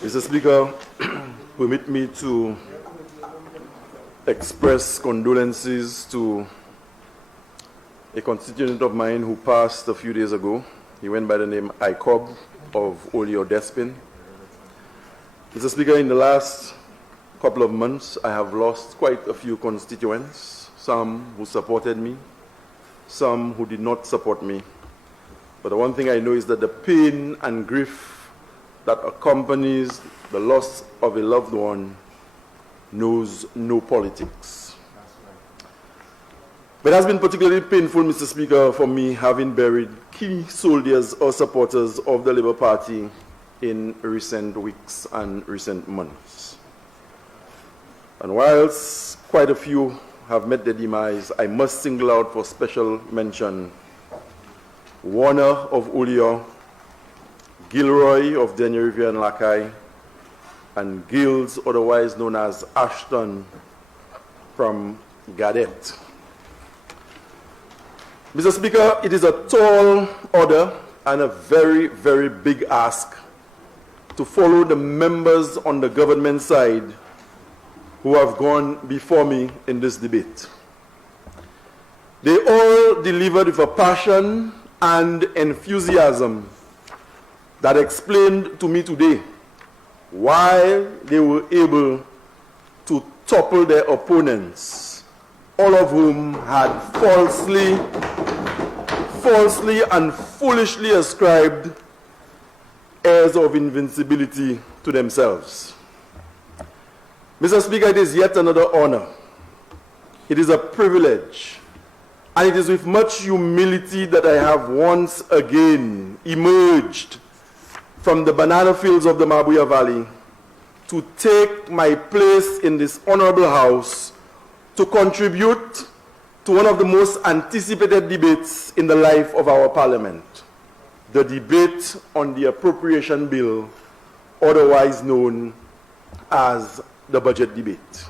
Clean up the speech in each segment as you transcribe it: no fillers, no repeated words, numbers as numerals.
Mr. Speaker, permit me to express condolences to a constituent of mine who passed a few days ago. He went by the name Icob of Olio Despin. Mr. Speaker, in the last couple of months, I have lost quite a few constituents, some who supported me, some who did not support me. But the one thing I know is that the pain and grief that accompanies the loss of a loved one knows no politics. But it has been particularly painful, Mr. Speaker, for me having buried key soldiers or supporters of the Labour Party in recent weeks and recent months. And whilst quite a few have met their demise, I must single out for special mention Warner of Olio, Gilroy of Denny Riviere and Lakai, and Gills, otherwise known as Ashton, from Gadet. Mr. Speaker, it is a tall order and a very, very big ask to follow the members on the government side who have gone before me in this debate. They all delivered with a passion and enthusiasm that explained to me today why they were able to topple their opponents, all of whom had falsely and foolishly ascribed airs of invincibility to themselves. Mr. Speaker, it is yet another honor. It is a privilege. And it is with much humility that I have once again emerged from the banana fields of the Mabuya Valley to take my place in this honorable house to contribute to one of the most anticipated debates in the life of our parliament, the debate on the appropriation bill, otherwise known as the budget debate.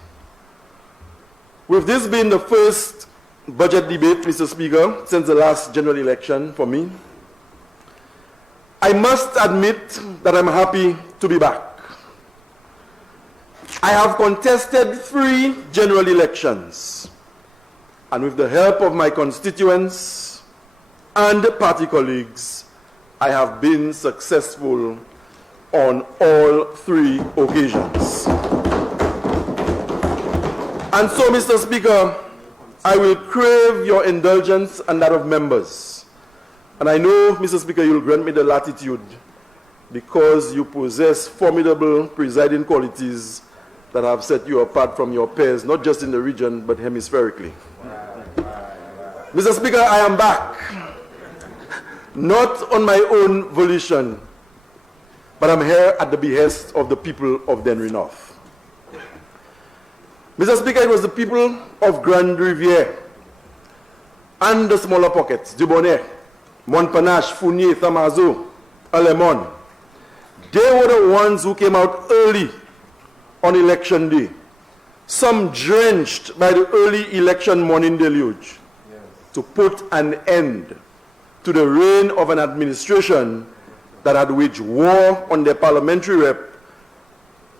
With this being the first budget debate, Mr. Speaker, since the last general election for me, I must admit that I'm happy to be back. I have contested 3 general elections, and with the help of my constituents and party colleagues, I have been successful on all 3 occasions. And so, Mr. Speaker, I will crave your indulgence and that of members. And I know, Mr. Speaker, you'll grant me the latitude because you possess formidable presiding qualities that have set you apart from your peers, not just in the region, but hemispherically. Mr. Speaker, I am back, not on my own volition, but I'm here at the behest of the people of Denry North. Mr. Speaker, it was the people of Grand Riviere and the smaller pockets, Dubonnet, Montparnasse, Fournier, Tamazo, Alemon. They were the ones who came out early on election day, some drenched by the early election morning deluge, to put an end to the reign of an administration that had waged war on their parliamentary rep,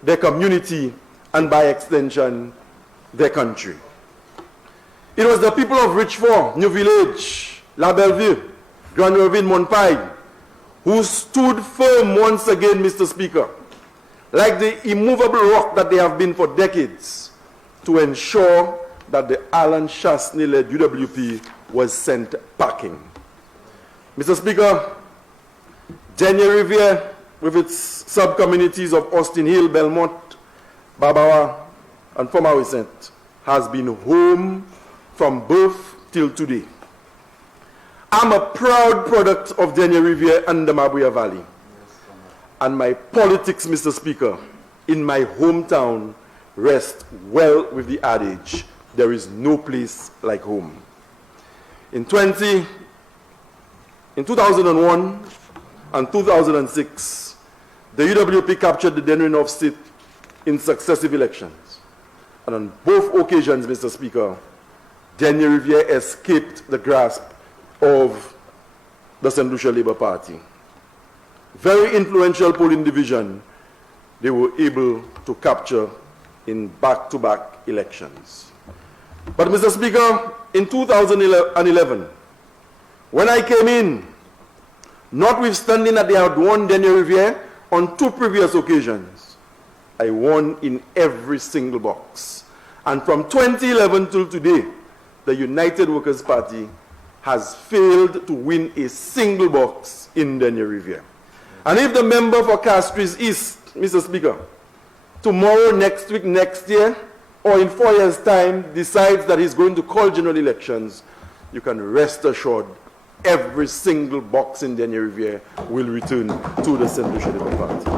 their community, and by extension, their country. It was the people of Richford, New Village, La Belleville, Grand Ravine, Montpaille, who stood firm once again, Mr. Speaker, like the immovable rock that they have been for decades, to ensure that the Alan Chasney-led UWP was sent packing. Mr. Speaker, Denny Riviere, with its sub-communities of Austin Hill, Belmont, Babawa, and Fomawicent, has been home from birth till today. I'm a proud product of Denny Riviere and the Mabuya Valley. And my politics, Mr. Speaker, in my hometown rest well with the adage, there is no place like home. In 2001 and 2006, the UWP captured the Denry North seat in successive elections. And on both occasions, Mr. Speaker, Denny Riviere escaped the grasp of the St. Lucia Labour Party. very influential polling division they were able to capture in back-to-back elections. But Mr. Speaker, in 2011, when I came in, notwithstanding that they had won Denny Riviere on 2 previous occasions, I won in every single box. And from 2011 till today, the United Workers' Party has failed to win a single box in Denny Riviere. And if the member for Castries East, Mr. Speaker, tomorrow, next week, next year, or in 4 years' time, decides that he's going to call general elections, you can rest assured every single box in Denny Riviere will return to the St. Lucia Labour Party.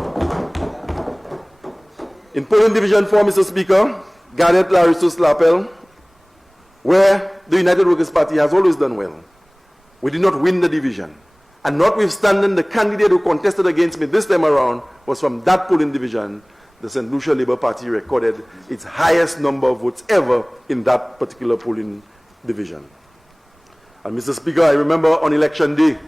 In polling division 4, Mr. Speaker, Garnet Larissos Lapel, where the United Workers' Party has always done well, we did not win the division. And notwithstanding the candidate who contested against me this time around was from that polling division, the St. Lucia Labour Party recorded its highest number of votes ever in that particular polling division. And Mr. Speaker, I remember on election day,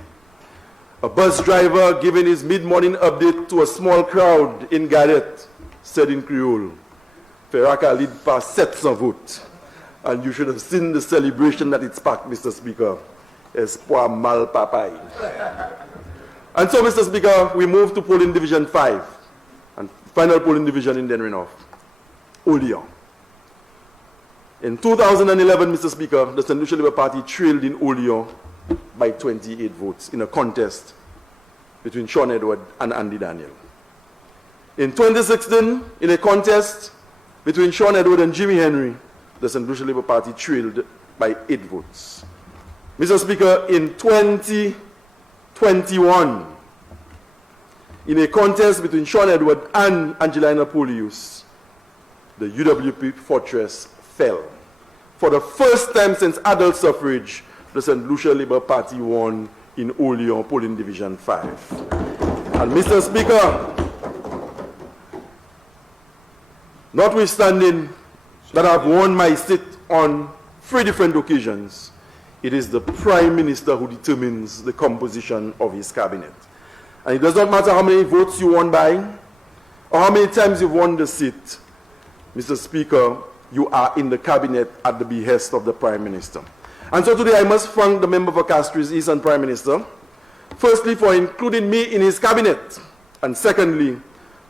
a bus driver giving his mid-morning update to a small crowd in Gardet said in Creole, Ferraka lead past sets of vote. And you should have seen the celebration that it sparked, Mr. Speaker. Espoir mal papai. And so, Mr. Speaker, we move to polling division 5, and final polling division in Denry North, Oleon. In 2011, Mr. Speaker, the St. Lucia Labour Party trailed in Oleon by 28 votes in a contest between Shawn Edward and Andy Daniel. In 2016, in a contest between Shawn Edward and Jimmy Henry, the St. Lucia Labour Party trailed by 8 votes. Mr. Speaker, in 2021, in a contest between Shawn Edward and Angelina Polius, the UWP fortress fell. For the first time since adult suffrage, the St. Lucia Labour Party won in Oleon polling division 5. And Mr. Speaker, notwithstanding that I've won my seat on 3 different occasions, it is the Prime Minister who determines the composition of his cabinet. And it does not matter how many votes you won by, or how many times you've won the seat, Mr. Speaker, you are in the cabinet at the behest of the Prime Minister. And so today I must thank the member for Castries East and Prime Minister, firstly for including me in his cabinet, and secondly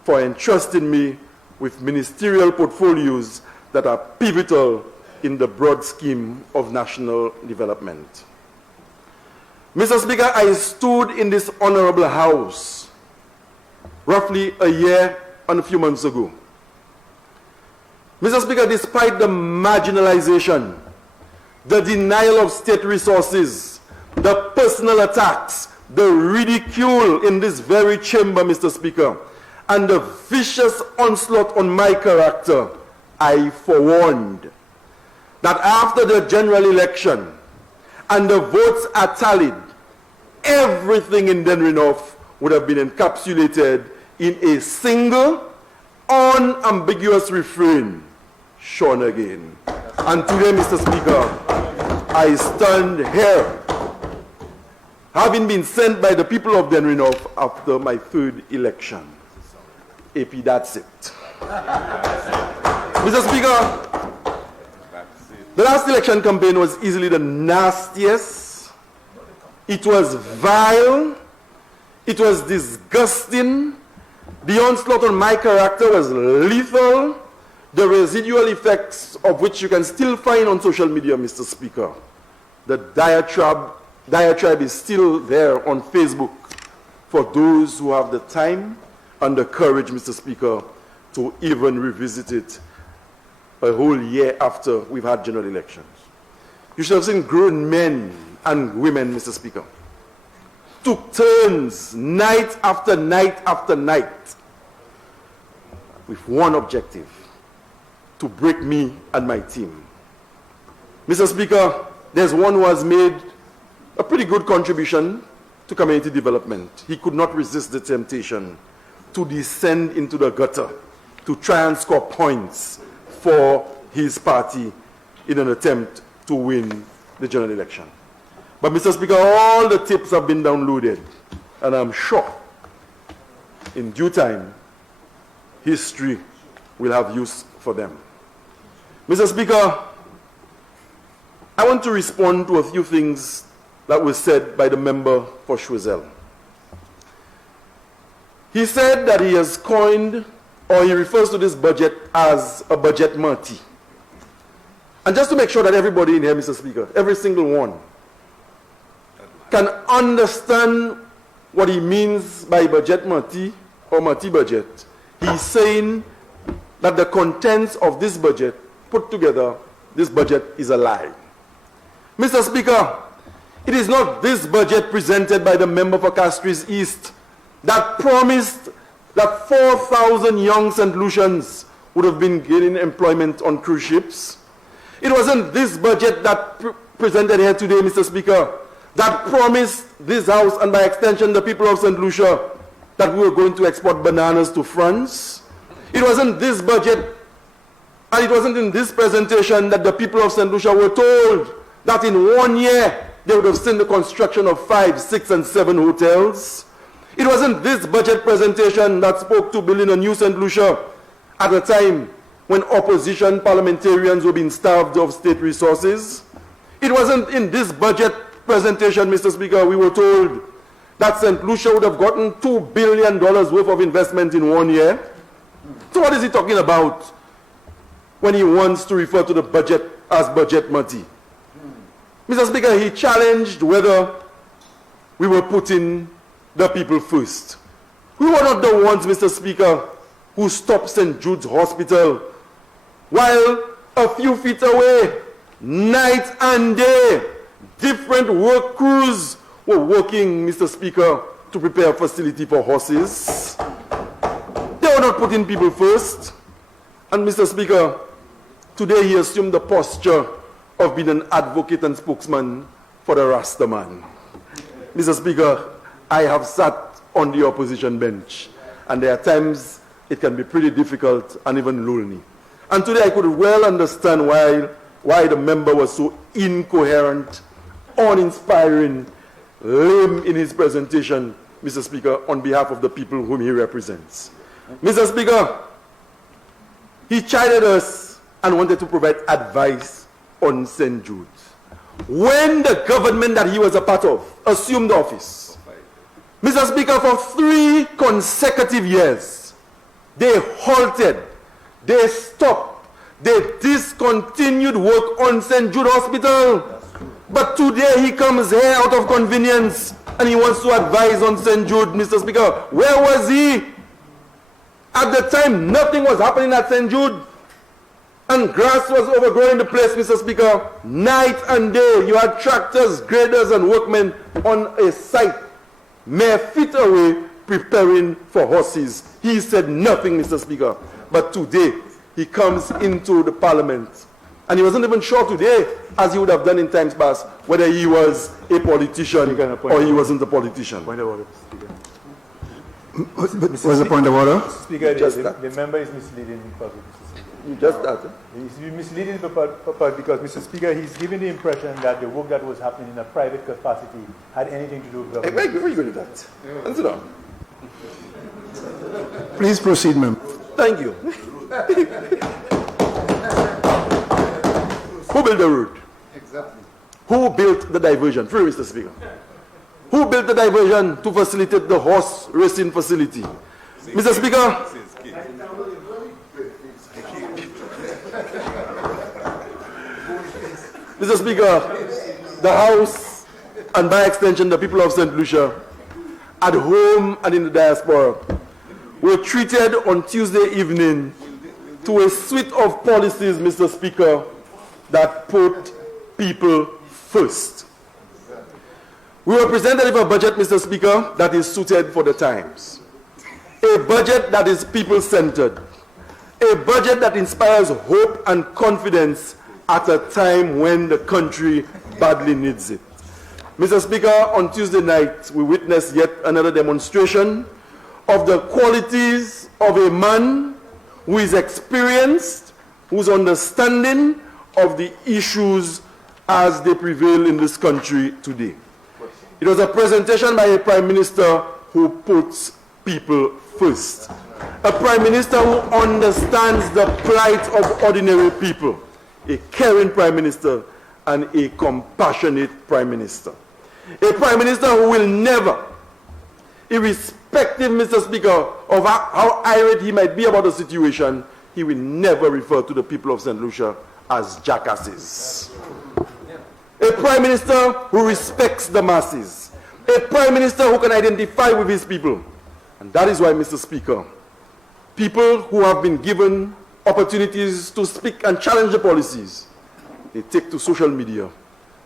for entrusting me with ministerial portfolios that are pivotal in the broad scheme of national development. Mr. Speaker, I stood in this honorable house roughly a year and a few months ago. Mr. Speaker, despite the marginalization, the denial of state resources, the personal attacks, the ridicule in this very chamber, Mr. Speaker, and the vicious onslaught on my character, I forewarned that after the general election and the votes are tallied, everything in Denry North would have been encapsulated in a single, unambiguous refrain, Shawn again. And today, Mr. Speaker, I stand here, having been sent by the people of Denry North after my 3rd election. AP, that's it. Mr. Speaker, the last election campaign was easily the nastiest. It was vile. It was disgusting. The onslaught on my character was lethal. The residual effects of which you can still find on social media, Mr. Speaker. The diatribe is still there on Facebook for those who have the time and the courage, Mr. Speaker, to even revisit it a whole year after we've had general elections. You should have seen grown men and women, Mr. Speaker, took turns night after night after night with one objective: to break me and my team. Mr. Speaker, there's one who has made a pretty good contribution to community development. He could not resist the temptation to descend into the gutter to try and score points for his party in an attempt to win the general election. But Mr. Speaker, all the tapes have been downloaded, and I'm sure in due time, history will have use for them. Mr. Speaker, I want to respond to a few things that were said by the member for Choiseul. He said that he has coined, or he refers to this budget as a budget Marty. And just to make sure that everybody in here, Mr. Speaker, every single one, can understand what he means by budget Marty or Marty budget, he's saying that the contents of this budget put together, this budget is a lie. Mr. Speaker, it is not this budget presented by the member for Castries East that promised that 4,000 young St. Lucians would have been gaining employment on cruise ships. It wasn't this budget that presented here today, Mr. Speaker, that promised this House and by extension the people of St. Lucia that we were going to export bananas to France. It wasn't this budget and it wasn't in this presentation that the people of St. Lucia were told that in 1 year they would have seen the construction of 5, 6, and 7 hotels. It wasn't this budget presentation that spoke to building a new St. Lucia at a time when opposition parliamentarians were being starved of state resources. It wasn't in this budget presentation, Mr. Speaker, we were told that St. Lucia would have gotten $2 billion worth of investment in 1 year. So what is he talking about when he wants to refer to the budget as budget Marty? Mr. Speaker, he challenged whether we were putting the people first. We were not the ones, Mr. Speaker, who stopped St. Jude's Hospital while a few feet away, night and day, different work crews were working, Mr. Speaker, to prepare a facility for horses. They were not putting people first. And Mr. Speaker, today he assumed the posture of being an advocate and spokesman for the Rasta man. Mr. Speaker, I have sat on the opposition bench, and there are times it can be pretty difficult and even lonely. And today I could well understand why the member was so incoherent, uninspiring, lame in his presentation, Mr. Speaker, on behalf of the people whom he represents. Mr. Speaker, he chided us and wanted to provide advice on St. Jude. When the government that he was a part of assumed office, Mr. Speaker, for 3 consecutive years, they halted, they stopped, they discontinued work on St. Jude Hospital. But today he comes here out of convenience and he wants to advise on St. Jude, Mr. Speaker. Where was he? At the time, nothing was happening at St. Jude. And grass was overgrowing the place, Mr. Speaker. Night and day, you had tractors, graders, and workmen on a site mere feet away preparing for horses. He said nothing, Mr. Speaker. But today, he comes into the parliament. And he wasn't even sure today, as he would have done in times past, whether he was a politician or he wasn't a politician. Point of order, Speaker. What's the point of order? Speaker, the member is misleading the public. You just started. He's misleading the public because, Mr. Speaker, he's giving the impression that the work that was happening in a private capacity had anything to do with government. Where are you going to do that? Answer down. Please proceed, ma'am. Thank you. Who built the road? Exactly. Who built the diversion? Free, Mr. Speaker. Who built the diversion to facilitate the horse racing facility? Mr. Speaker, Mr. Speaker, the House, and by extension the people of St. Lucia, at home and in the diaspora, were treated on Tuesday evening to a suite of policies, Mr. Speaker, that put people first. We were presented with a budget, Mr. Speaker, that is suited for the times. A budget that is people-centered. A budget that inspires hope and confidence at a time when the country badly needs it. Mr. Speaker, on Tuesday night, we witnessed yet another demonstration of the qualities of a man who is experienced, who's understanding of the issues as they prevail in this country today. It was a presentation by a Prime Minister who puts people first. A Prime Minister who understands the plight of ordinary people. A caring Prime Minister and a compassionate Prime Minister. A Prime Minister who will never, irrespective, Mr. Speaker, of how irate he might be about the situation, he will never refer to the people of St. Lucia as jackasses. A Prime Minister who respects the masses. A Prime Minister who can identify with his people. And that is why, Mr. Speaker, people who have been given opportunities to speak and challenge the policies, they take to social media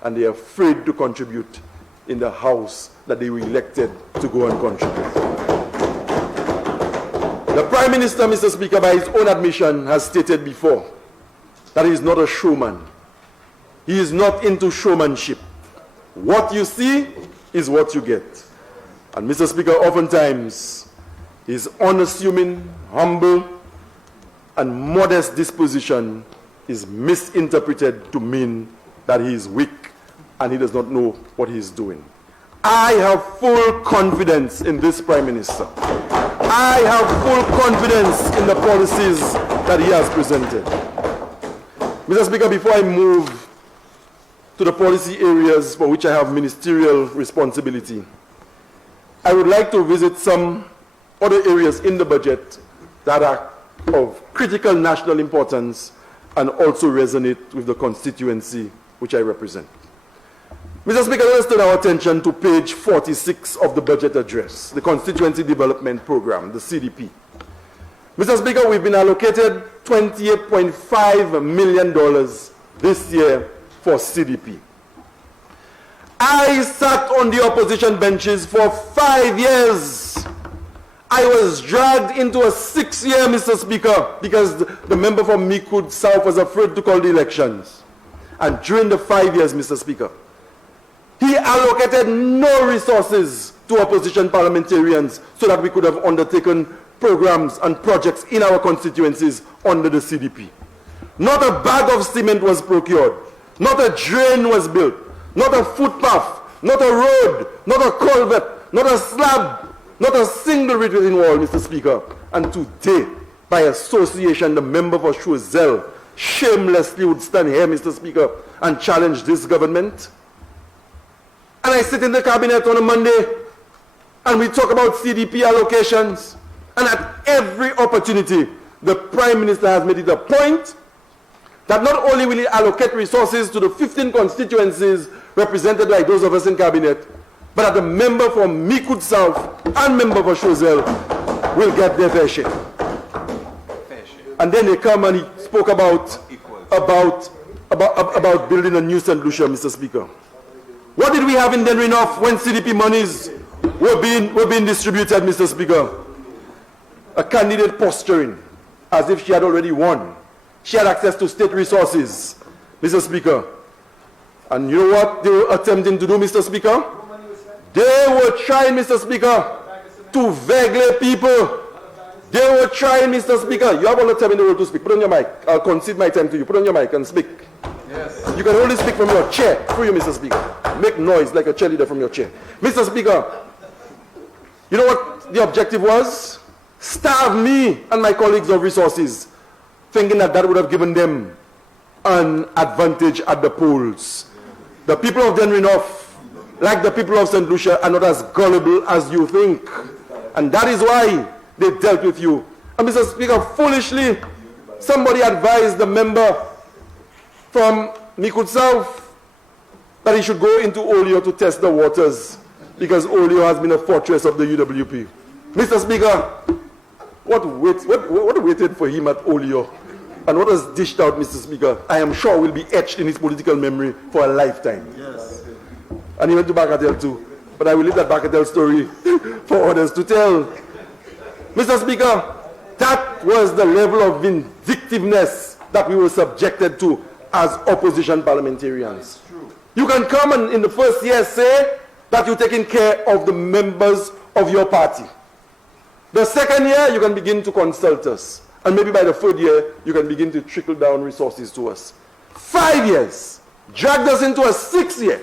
and they are afraid to contribute in the House that they were elected to go and contribute. The Prime Minister, Mr. Speaker, by his own admission, has stated before that he is not a showman. He is not into showmanship. What you see is what you get. And Mr. Speaker, oftentimes, his unassuming, humble, and modest disposition is misinterpreted to mean that he is weak and he does not know what he is doing. I have full confidence in this Prime Minister. I have full confidence in the policies that he has presented. Mr. Speaker, before I move to the policy areas for which I have ministerial responsibility, I would like to visit some other areas in the budget that are of critical national importance and also resonate with the constituency which I represent. Mr. Speaker, let us turn our attention to page 46 of the budget address, the Constituency Development Program, the CDP. Mr. Speaker, we've been allocated $28.5 million this year for CDP. I sat on the opposition benches for 5 years. I was dragged into a 6th year, Mr. Speaker, because the member from Mikud South was afraid to call the elections. And during the 5 years, Mr. Speaker, he allocated no resources to opposition parliamentarians so that we could have undertaken programs and projects in our constituencies under the CDP. Not a bag of cement was procured. Not a drain was built. Not a footpath. Not a road. Not a culvert. Not a slab. Not a single retaining wall, Mr. Speaker. And today, by association, the member for Choiseul shamelessly would stand here, Mr. Speaker, and challenge this government. And I sit in the cabinet on a Monday, and we talk about CDP allocations. And at every opportunity, the Prime Minister has made it a point that not only will he allocate resources to the 15 constituencies represented by those of us in cabinet, but that the member from Mikud South and member for Choiseul will get their fair share. And then they come and he spoke about building a new St. Lucia, Mr. Speaker. What did we have in Denrinoff when CDP monies were being distributed, Mr. Speaker? A candidate posturing as if she had already won. She had access to state resources, Mr. Speaker. And you know what they were attempting to do, Mr. Speaker? They were trying, Mr. Speaker, to vegle people. They were trying, Mr. Speaker. You have all the time in the world to speak. Put on your mic. I'll concede my time to you. Put on your mic and speak. Yes. You can only speak from your chair. Through you, Mr. Speaker. Make noise like a cheerleader from your chair. Mr. Speaker, you know what the objective was? Starve me and my colleagues of resources, thinking that that would have given them an advantage at the polls. The people of Denrinoff, like the people of St. Lucia, are not as gullible as you think. And that is why they dealt with you. And Mr. Speaker, foolishly, somebody advised the member from Mikud South that he should go into Olio to test the waters, because Olio has been a fortress of the UWP. Mr. Speaker, what waited for him at Olio and what was dished out, Mr. Speaker, I am sure will be etched in his political memory for a lifetime. Yes. And he went to Bakatel too. But I will leave that Bakatel story for others to tell. Mr. Speaker, that was the level of vindictiveness that we were subjected to as opposition parliamentarians. You can come and in the first year say that you're taking care of the members of your party. The second year, you can begin to consult us. And maybe by the third year, you can begin to trickle down resources to us. 5 years dragged us into a 6th year.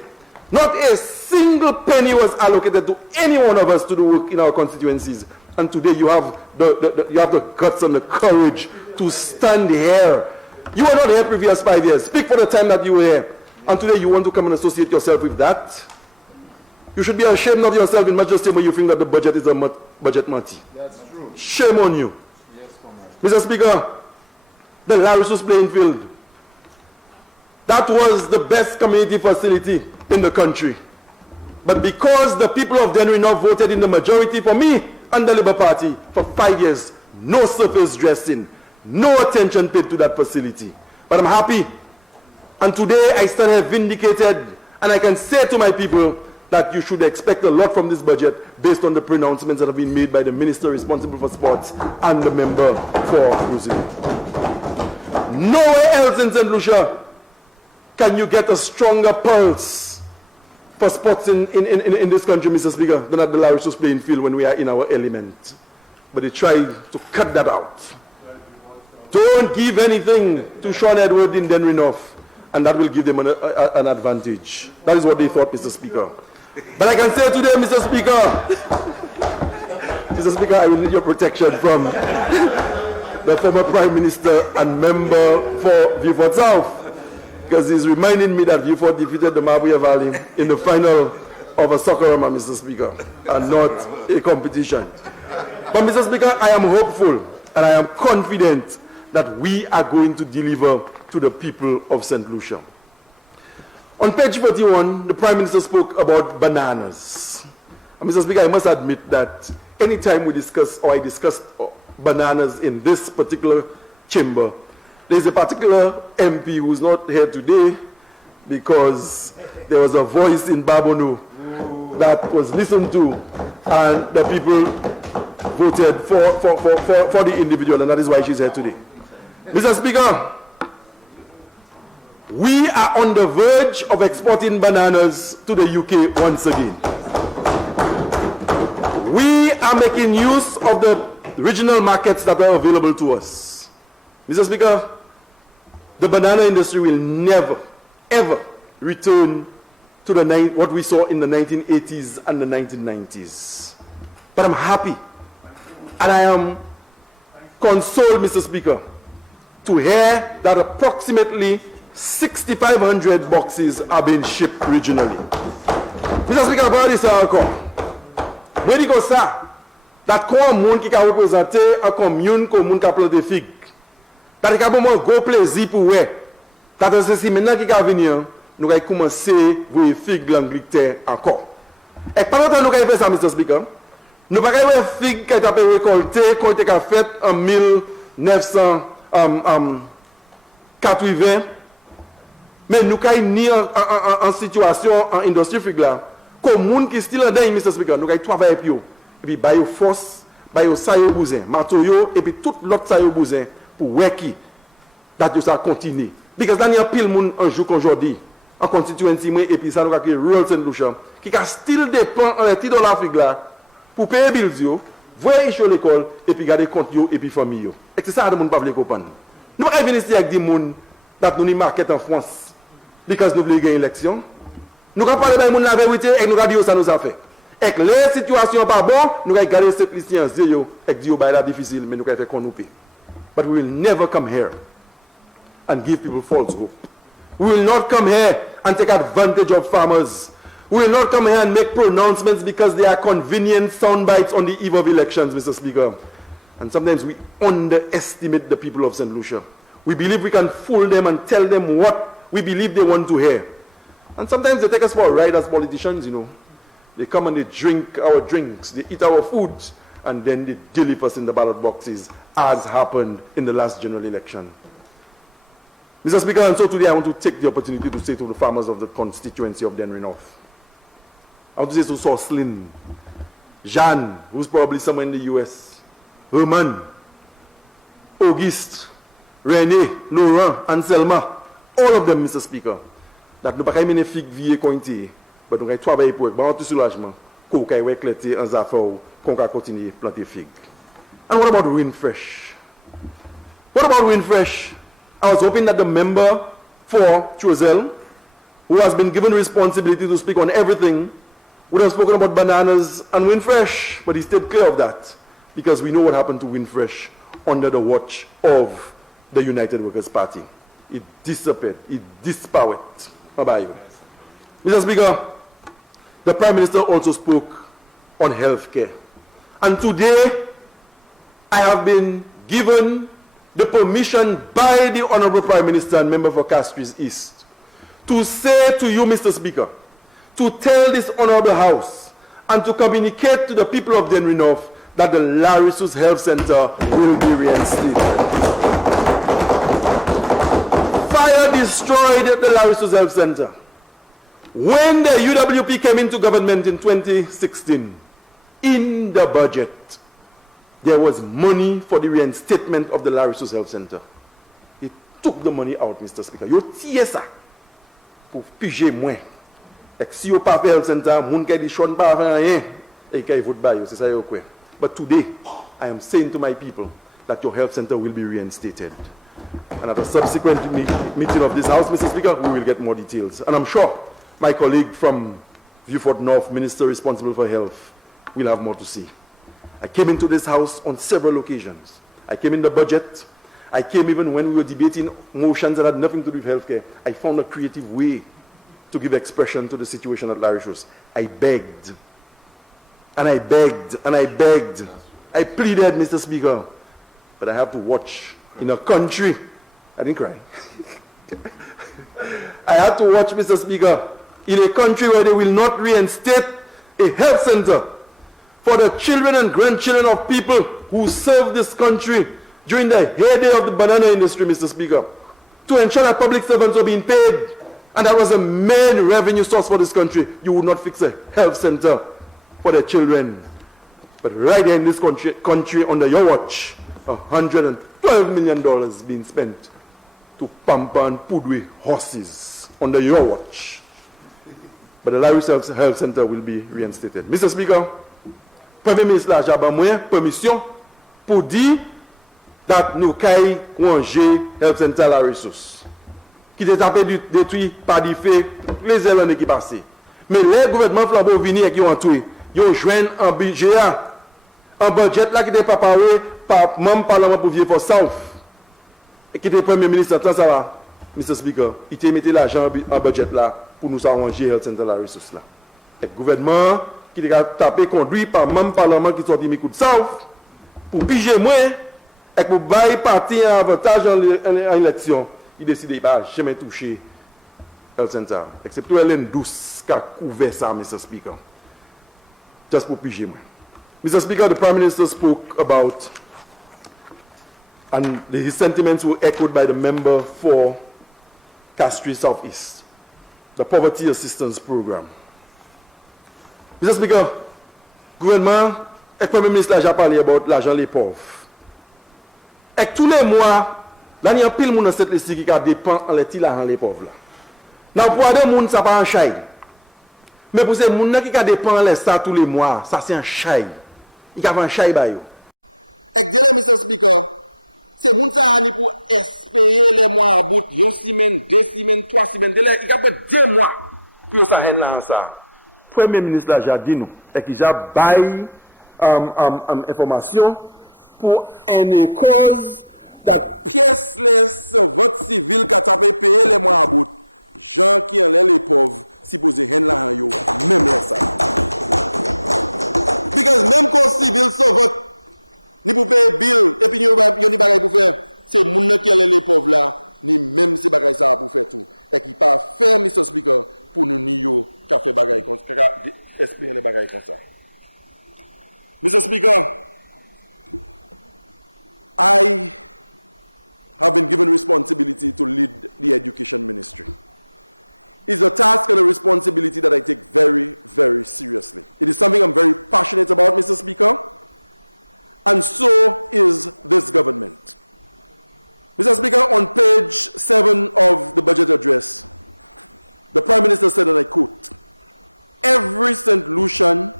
Not a single penny was allocated to any one of us to do work in our constituencies. And today you have the guts and the courage to stand here. You were not here previous 5 years. Speak for the time that you were here. And today you want to come and associate yourself with that? You should be ashamed of yourself in much the same way you think that the budget is a budget money. That's true. Shame on you. Yes, comrade. Mr. Speaker, the Larissus playing field, that was the best community facility in the country. But because the people of Denrinoff voted in the majority for me and the Labour Party for 5 years, no surface dressing, no attention paid to that facility. But I'm happy. And today I stand here vindicated, and I can say to my people that you should expect a lot from this budget based on the pronouncements that have been made by the minister responsible for sports and the member for Rosalie. Nowhere else in St. Lucia can you get a stronger pulse for sports in this country, Mr. Speaker, than at the Larissus playing field when we are in our element. But they tried to cut that out. Don't give anything to Shawn Edward in Denrinoff, and that will give them an advantage. That is what they thought, Mr. Speaker. But I can say today, Mr. Speaker, I will need your protection from the former Prime Minister and member for Vieux-Fort South, because he's reminding me that Vieux-Fort defeated the Mabuya Valley in the final of a soccer match, Mr. Speaker, and not a competition. But, Mr. Speaker, I am hopeful and I am confident that we are going to deliver to the people of St. Lucia. On page 41, the Prime Minister spoke about bananas. And Mr. Speaker, I must admit that anytime we discuss, or I discuss bananas in this particular chamber, there's a particular MP who's not here today because there was a voice in Babonu that was listened to, and the people voted for the individual, and that is why she's here today. Mr. Speaker, we are on the verge of exporting bananas to the UK once again. We are making use of the regional markets that are available to us. Mr. Speaker, the banana industry will never, ever return to what we saw in the 1980s and the 1990s. But I'm happy, and I am consoled, Mr. Speaker, to hear that approximately 6,500 boxes are being shipped regionally. Mr. Speaker, about this encore, where do you go, sir? That commune qui a représenté un commune commune qui a planté figue. That a bon gros plaisir pour ouais. That c'est maintenant qui a venir, nous allons commencer à voir figue l'Angleterre encore. Et pendant que nous allons faire ça, Mr. Speaker, nous allons voir figue qui a été récoltée, qui a été faite en 1980. Mais nous allons ni en situation en industrie figue là, comme monde qui style en dingue, Mr. Speaker, nous allons travailler pour eux. Et puis, bayo force, bayo sayo bousin, matoyo, et puis tout l'autre sayo bousin pour weki, that ça continue. Because là, il y a pile monde un jour qu'aujourd'hui, en constituency, et puis ça nous a créé Rural St. Lucia, qui a still dépend en $10 l'Afrique là, pour payer bills yo, voyer sur l'école, et puis garder compte yo, et puis famille yo. Et c'est ça, le monde pas veut comprendre. Nous pas venir ici avec des monde, that nous ni market en France, because nous voulons gagner l'élection. Nous pas parler de monde la vérité, et nous dire ça nous a fait. Et que les situations pas bonnes, nous allons garder cette liste en zéro, et dire que c'est difficile, mais nous allons faire qu'on nous paie. But we will never come here and give people false hope. We will not come here and take advantage of farmers. We will not come here and make pronouncements because they are convenient sound bites on the eve of elections, Mr. Speaker. And sometimes we underestimate the people of St. Lucia. We believe we can fool them and tell them what we believe they want to hear. And sometimes they take us for a ride as politicians, you know. They come and they drink our drinks, they eat our food, and then they deliver us in the ballot boxes, as happened in the last general election. Mr. Speaker, and so today I want to take the opportunity to say to the farmers of the constituency of Denrinoff, I want to say to Soslin, Jean, who's probably somewhere in the US, Herman, Auguste, René, Laurent, and Selma, all of them, Mr. Speaker, that nous pas qu'à mener figue vie cointé. But nous allons travailler pour eux, tout soulagement, qu'on va éclater en affaires, qu'on va continuer à planter figues. And what about Windfresh? What about Windfresh? I was hoping that the member for Choiseul who has been given responsibility to speak on everything, would have spoken about bananas and Windfresh, but he stayed clear of that because we know what happened to Windfresh under the watch of the United Workers' Party. It disappeared. It dispowered. How about you? Mr. Speaker, the Prime Minister also spoke on health care. And today, I have been given the permission by the Honorable Prime Minister and member for Castries East to say to you, Mr. Speaker, to tell this Honorable House and to communicate to the people of Denry North that the Larissus Health Center will be reinstated. Fire destroyed the Larissus Health Center. When the UWP came into government in 2016, in the budget, there was money for the reinstatement of the Larissus Health Center. It took the money out, Mr. Speaker. Yo tiye ça pour piger moins. Et si yo pas fait health center, moun kay di Shawn pas fait rien, et kay vote ba yo, c'est ça yo kwe. But today, I am saying to my people that your health center will be reinstated. And at a subsequent meeting of this House, Mr. Speaker, we will get more details. And I'm sure my colleague from Viewfort North, Minister responsible for health, will have more to say. I came into this House on several occasions. I came in the budget. I came even when we were debating motions that had nothing to do with healthcare. I found a creative way to give expression to the situation at Larissus. I begged, and I begged, and I begged. I pleaded, Mr. Speaker, but I have to watch in a country. I didn't cry. I had to watch, Mr. Speaker, in a country where they will not reinstate a health center for the children and grandchildren of people who served this country during the heyday of the banana industry, Mr. Speaker, to ensure that public servants were being paid. And that was the main revenue source for this country. You would not fix a health center for the children. But right here in this country under your watch, $112 million being spent to pamper and pudwe horses under your watch. But the Larissus Health Center will be reinstated. Mr. Speaker, Premier Ministre la Jaba mwen permission pour dire that nous kay ranger Health Center Larissus qui était tapé détruit par des faits les années qui passent. Mais les gouvernements flambeau venir qui ont tué, ils ont joint un budget là qui était pas parlé par même parlement pour Vieux South et qui était Premier Ministre tant ça va, Mr. Speaker, il était mis l'argent en budget là pour nous arranger Health Center Larissus là. Et le gouvernement qui a tapé conduit par même parlement qui sorti mes coups de South pour piger moins et pour bailler parti un avantage en élection, il décide de ne pas jamais toucher Health Center. Excepté Hélène Douce qui a couvert ça, Mr. Speaker. Just pour piger moins. Mr. Speaker, the Prime Minister spoke about, and his sentiments were echoed by the member for Castries Southeast, the Poverty Assistance Program. Mr. Speaker, gouvernement, et Premier Ministre a parlé about l'argent des pauvres. Et tous les mois, là, il y a pile de monde dans cette liste qui dépend en l'argent des pauvres. Là, pour des gens, ça pas un chai. Mais pour ces gens qui dépend de ça tous les mois, ça c'est un chai. Il y a un chai. Et dès le Mr. Speaker, c'est gens qui pour espérer les mois à bout, 1 semaine, 2 semaines, 3 semaines, il y a 2 mois pour ça là ça. Premier ministre a dit nous et qui a baillé information pour une cause that pièce les servantes civiles qui a payé les mois à bout. Gens qui ont les pauvres, si vous avez là même ça. Because même quand civil servant ni pour payer bill et puis il y a des bagages pour faire, c'est gens qui ont les pauvres là, ni même ces bagages ça pour faire tout. Et qui pas faire, Mr. Speaker, pour nous nier qu'a fait bagaille comme ça, espérer les bagailles comme ça. Mr. Speaker, I have been given responsibility to lead the education ministry. It's a task and a responsibility that I take very, very seriously. It is something I'm very passionate about, Mr. Speaker, and so is this government. Mr. Speaker, on page 7 of the budget address, the Prime Minister said, and I quote, "Every St. Lucian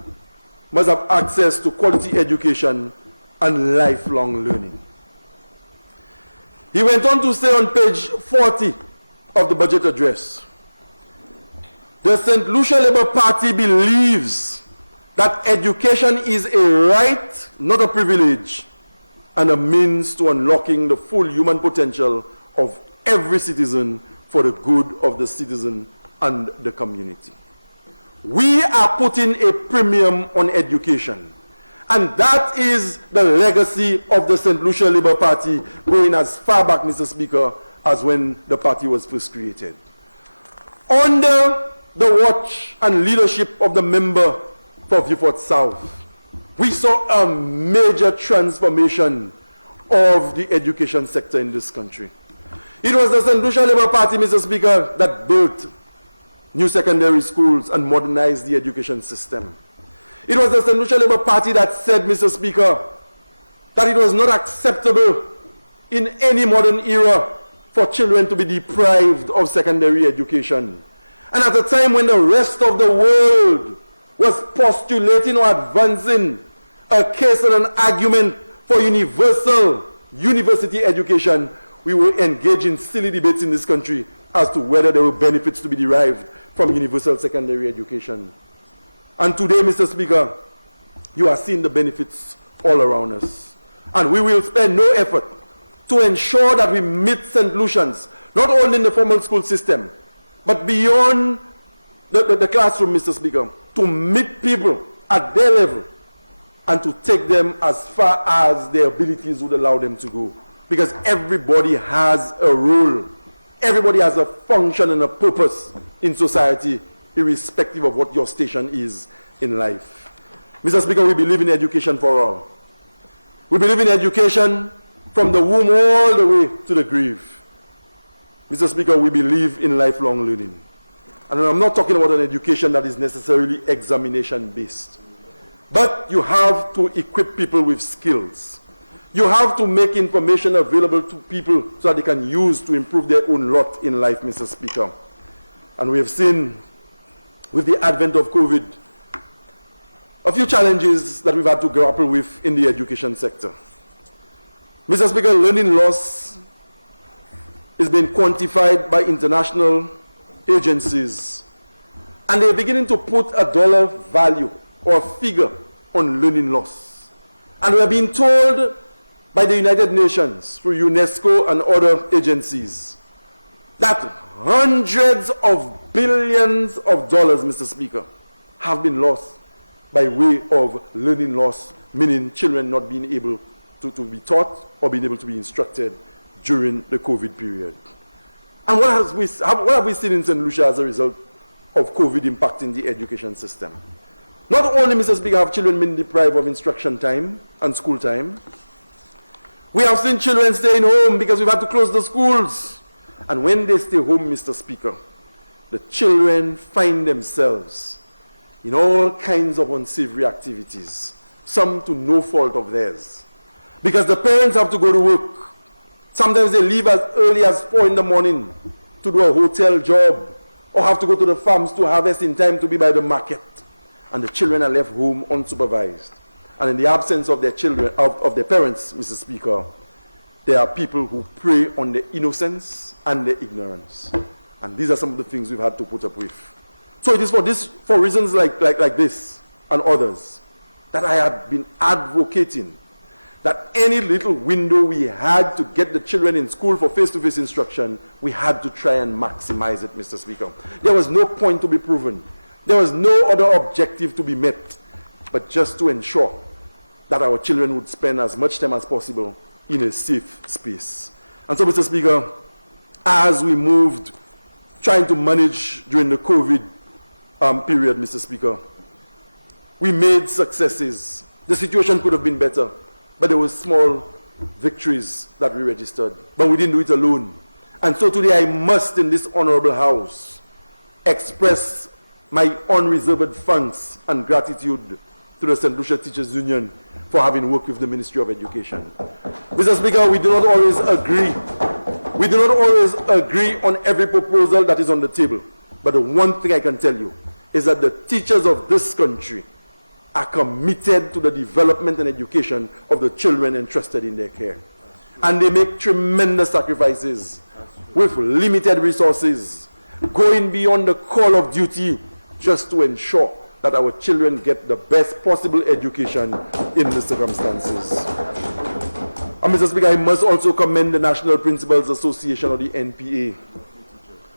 must have access to quality education and lifelong learning." He went on to say on page 40 of the budget address The St. Lucia Labour Party believes that education is a right, not a privilege, and a means to unlocking the full human potential of every citizen for the good of the citizen and the community. We are putting a premium on education, and that is the legacy of the St. Lucia Labour Party, going as far back, Mr. Speaker, as when the party was first created. Under the watch and leadership of the member for Beaufort South, we saw a major transformation of the education sector in this country. It was the St. Lucia Labour Party, Mr. Speaker, that built new secondary schools and modernized the education system. It was the St. Lucia Labour Party that said, Mr. Speaker, that it was not acceptable in any modern era for children to be deprived of secondary education. And at a time when the rest of the world was postulating or advancing a case and an argument for universal university education, we were engaged in silly debates in this country as to whether there were benefits to be derived from universal secondary education. And today, Mr. Speaker, you are seeing the benefits all around us. And we will spare no effort to ensure that we meet St. Lucians, not only in the formal school system, but beyond the classroom, Mr. Speaker, to meet people at their level and to take them as far as their abilities would allow them to go. Because everybody has a role. Everybody has a function and a purpose in society, irrespective of what your station is in life. Mr. Speaker, we believe in education for all. We believe in education from the womb all the way to the grave. Mr. Speaker, we believe in lifelong learning. And I'm not talking about an education that is necessarily examination-based. But you have to equip people with skills. You have to make information available to people so that they can use to improve their own lot in life, Mr. Speaker. And we have seen, with the advent of COVID, a few challenges that we've had to grapple with in the education sector. Mr. Speaker, learning loss is being quantified by international agencies, and they're beginning to put a dollar value or figure on learning loss. And we are being told by the United Nations, through UNESCO and other agencies, that hundreds of billions of dollars, Mr. Speaker, have been lost by way of learning loss, meaning children not being able to be taught or being able to be instructed during the COVID period. And what have we seen in St. Lucia as a result of COVID impacting the education system? Not only, Mr. Speaker, have children been deprived of instruction time and school time, we have seen children staying home because we've had to close the schools. And when they stay home, Mr. Speaker, the children find themselves in all kinds of unsavory activities, some to no fault of theirs. Because the parents have to go to work. Sometimes they leave as early as 4 in the morning to do a hotel job, or have to go to the farms to harvest in time to be by the market. And the children are left home unsupervised. And in the absence of their children, of their parents, Mr. Speaker, there are people who prey on their innocence and their ignorance. And these are some of the things we've had to put up with. So it is for reasons like this and others that I have been advocating that any little window we had to get the children in school for face-to-face instruction, we had to try and maximize it, Mr. Speaker. There was no point to be proven. There was no other objective to be met, but just to ensure that our children would spend as much time as possible in a safe space. And so, Mr. Speaker, as we moved, trying to manage during the COVID period, Mr. Speaker, we made successes. The situation could have been better, but there were small victories that we registered. But we didn't do it alone. And so today I must, in this honorable house, express my unreserved thanks and gratitude to the St. Lucia Teachers Union for having worked with the Ministry of Education. Mr. Speaker, we do not always agree. We do not always agree on every proposal that is on the table. But the one thing I can tell you is that the teachers of this country are committed to the development and education of the children entrusted in their care. And they make tremendous sacrifices with limited resources. going beyond the call of duty just to ensure that our children get the best possible education in the circumstances. And Mr. Speaker, I must also commend the National Principals Association, or the NPA,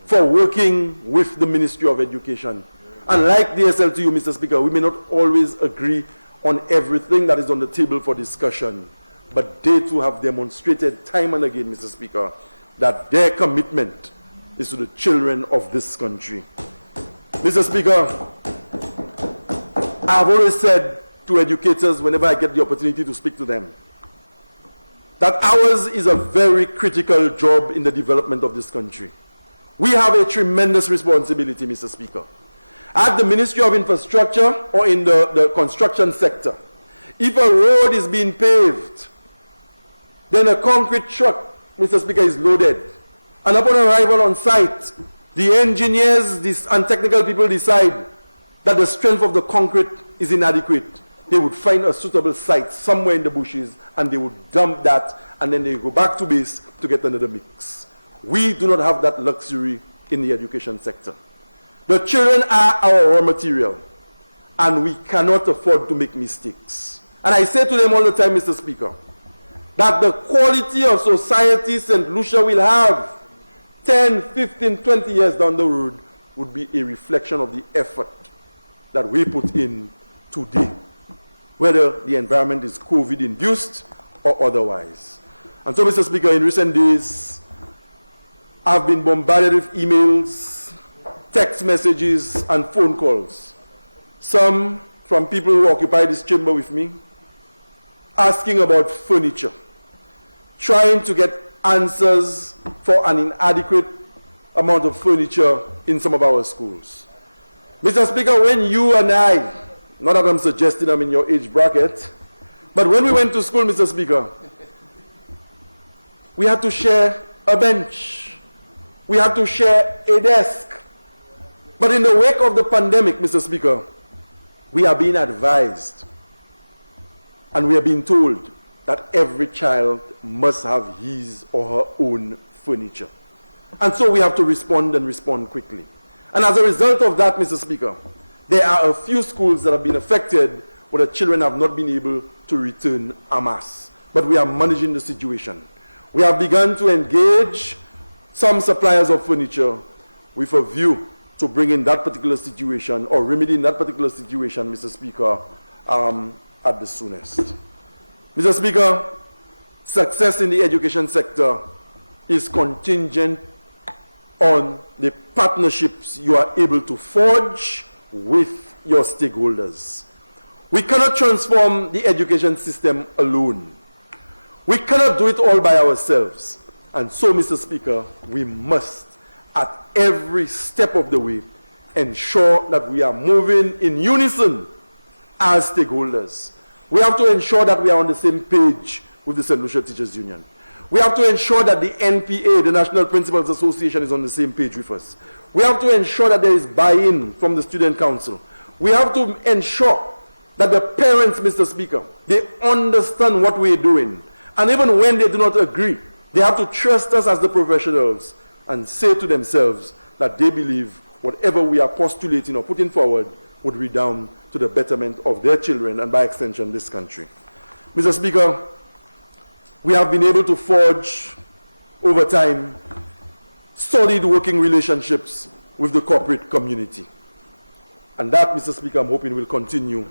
for working with the Ministry of Education. And like the SLTU, Mr. Speaker, we may not always agree on everything that is on the table for discussion, but they too have demonstrated time and again, Mr. Speaker, that their commitment is to the children of this country. Mr. Speaker, I've always said to educators whenever I get the opportunity to speak to them, that ours is a very critical job in the development of this country. We have a tremendous responsibility, Mr. Speaker. At the Ministry of Infrastructure or in the construction sector, if a road is being paved, then a concrete truck, Mr. Speaker, is loaded. And upon arrival on site, the engineers and technical people decide that the strength of the concrete is inadequate. They would find a suitable site somewhere in the bushes and they would dump that, and then they go back to base to get another mix. We do not have that luxury in the education sector. The children are our raw material, and we cannot afford to make mistakes. And I say to them all the time, Mr. Speaker, that the quality of society St. Lucia will have 10, 15, 20 years down the road would be a reflection of the effort that we put in today, whether the environment is COVID-induced or otherwise. And so, Mr. Speaker, in recent days, I've been bombarded with emails, text messages, and phone calls. Some from people who occupy this chamber with me, asking about furniture, trying to get answers for an inadequate amount of furniture in some of our schools. Mr. Speaker, when you and I, not that I'm suggesting I'm in your age bracket, but when we went to school, Mr. Speaker, we had to share a bench. We had to share a desk. But in the wake of the pandemic, Mr. Speaker, we are being advised and we are being told that every child must have his or her own furniture. And so we have to respond and respond quickly. And as a result of that, Mr. Speaker, there are a few schools that have been affected where the children have not been able to return en masse. But we are managing the situation. We have begun to engage some suppliers of furniture with a view to bring in that particular situation or remedying that particular situation, Mr. Speaker, at the soonest. Mr. Speaker, success in the education sector is contingent on the partnerships you are able to forge with your stakeholders. We cannot transform the education system alone. We cannot do it all by ourselves. And so, Mr. Speaker, we must, at every step of the way, ensure that we are moving in unison as stakeholders. We have to ensure that we are on the same page with the St. Lucia Teachers Union. We have to ensure that the NPA, the National Principals Association, is on the same page with us. We have to ensure that there is buy-in from the Student Council. We have to ensure that the parents, Mr. Speaker, they understand what we're doing. And even when they do not agree, they have to trust us as the professionals and say to themselves that they believe whatever we are postulating or putting forward would redound to the betterment of their children and by extension this country. Mr. Speaker, we have been able to forge over time solid working relationships with the corporate community. And that, Mr. Speaker, I'm hoping will continue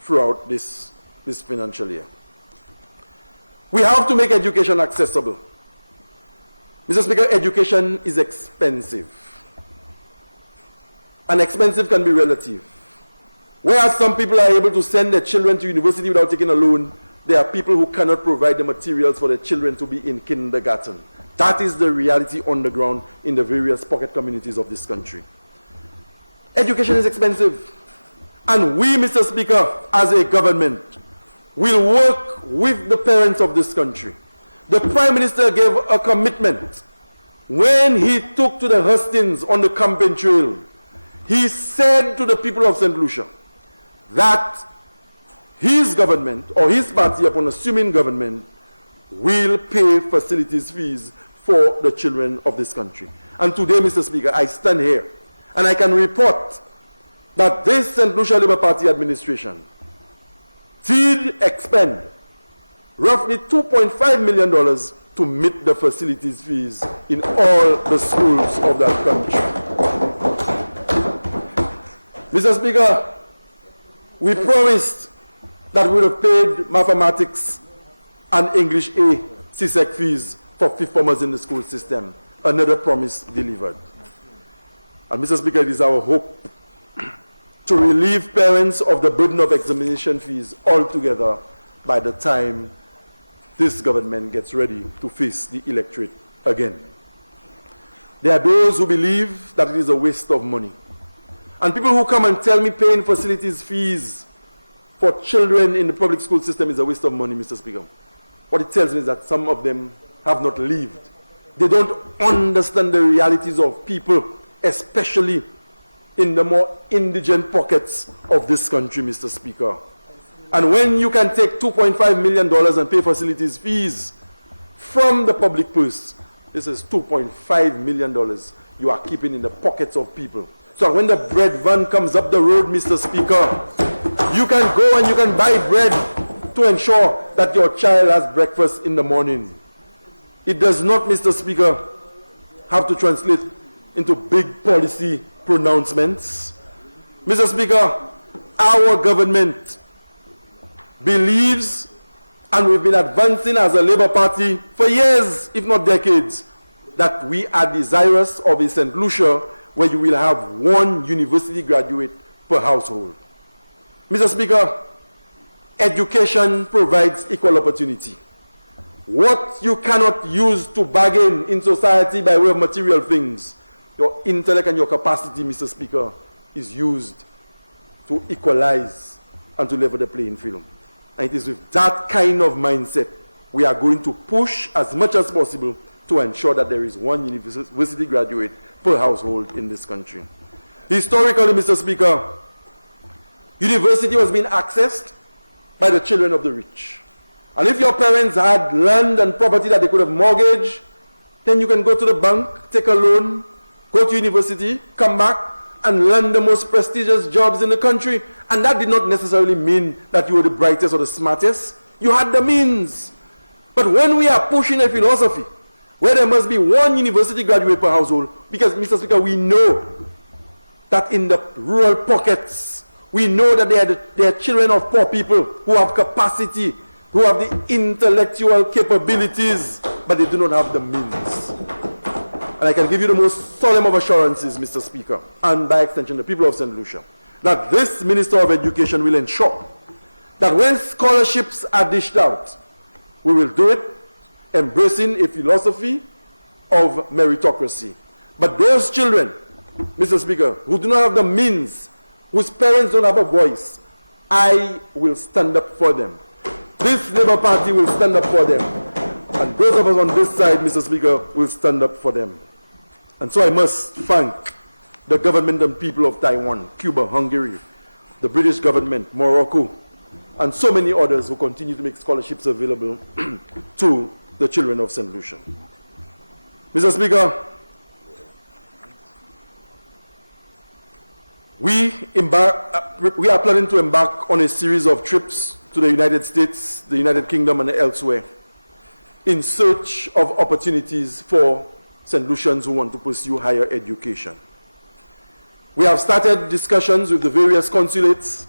throughout this financial year. We have to make education accessible. Mr. Speaker, education is expensive. And expensive can be relative. Whereas some people are able to send their children to university without taking a loan, there are people who cannot provide the materials for their children to be in kindergarten. That is the reality on the ground in the various pocket communities of this country. Education is expensive. And we, Mr. Speaker, as a government, will work with the parents of this country. The Prime Minister gave a commitment when he took to the hustings on the campaign trail. He said to the people of St. Lucia that his government, or his party upon assuming government, will pay facilities fees for the children of this country. And today, Mr. Speaker, I stand here and I can report that this St. Lucia Labour Party administration did expend roughly $2.5 million to meet the facilities fees in all the schools of that country. Mr. Speaker, we promised that we would have paid mathematics and English A CSEC fees for fifth formers in the school system. Another promise delivered. And Mr. Speaker, it is our hope to relieve parents of the burden of examination fees altogether by the time this government gets ready to face the electorate again. There are those who believe that it is a waste of money. And people who come and tell me paying facilities fees for children in the public school system is a waste of money, Mr. Speaker. What it tells me is that some of them have not lived. They don't understand the realities of people, especially in the more indigent pockets of this country, Mr. Speaker. And when you can take $2.5 million and pay facilities fees from the public purse, this is $2.5 million you are keeping in the pockets of people. So when the bread van comes up the road, Mr. Speaker, you can go and you can buy bread to ensure that your child has breakfast in the morning. It does not, Mr. Speaker, have to translate into big policy pronouncements. Mr. Speaker, our government believes, and we've been advancing as a Labour Party for years, if not decades, that we are desirous of a St. Lucia where you will have one university graduate per household. Mr. Speaker, education provides equal opportunity. What you cannot use to bargain in society by way of material things, your intellect and your capacity, Mr. Speaker, is used to equalize and to level the playing field. And it is with that kind of mindset we are going to push as much as possible to ensure that there is one university graduate per household in this country. Historically, Mr. Speaker, university was being accessed by the children of the rich. And if your parents had land and property that they could have mortgaged, then you can go to the bank, take a loan, go to university, come back, and learn the most prestigious jobs in the country. And that did not necessarily mean that you were the brightest or the smartest. You had the means. But when we are pushing a philosophy where there must be one university graduate per household, because, Mr. Speaker, we know that in the rural pockets, we know that they are children of poor people who have capacity, who have the intellectual capabilities, but they do not have the means. And I can give you the most solemn of assurances, Mr. Speaker, and by extension the people of St. Lucia, that this Minister of Education will ensure that when scholarships are dished out, we will do it embracing a philosophy of meritocracy. But those children, Mr. Speaker, who do not have the means, whose parents don't have a voice, I will stand up for them. This Labour Party will stand up for them. And those of us on this side, Mr. Speaker, will stand up for them. And so I must thank the government and people of Taiwan, Cuba, Hungary, the British government, Morocco, and so many others who continue to make scholarships available to the children of St. Lucia. Mr. Speaker, we are planning to embark on a series of trips to the United States, the United Kingdom, and elsewhere in search of opportunities for St. Lucians who want to pursue higher education. We have started discussions with the various consulates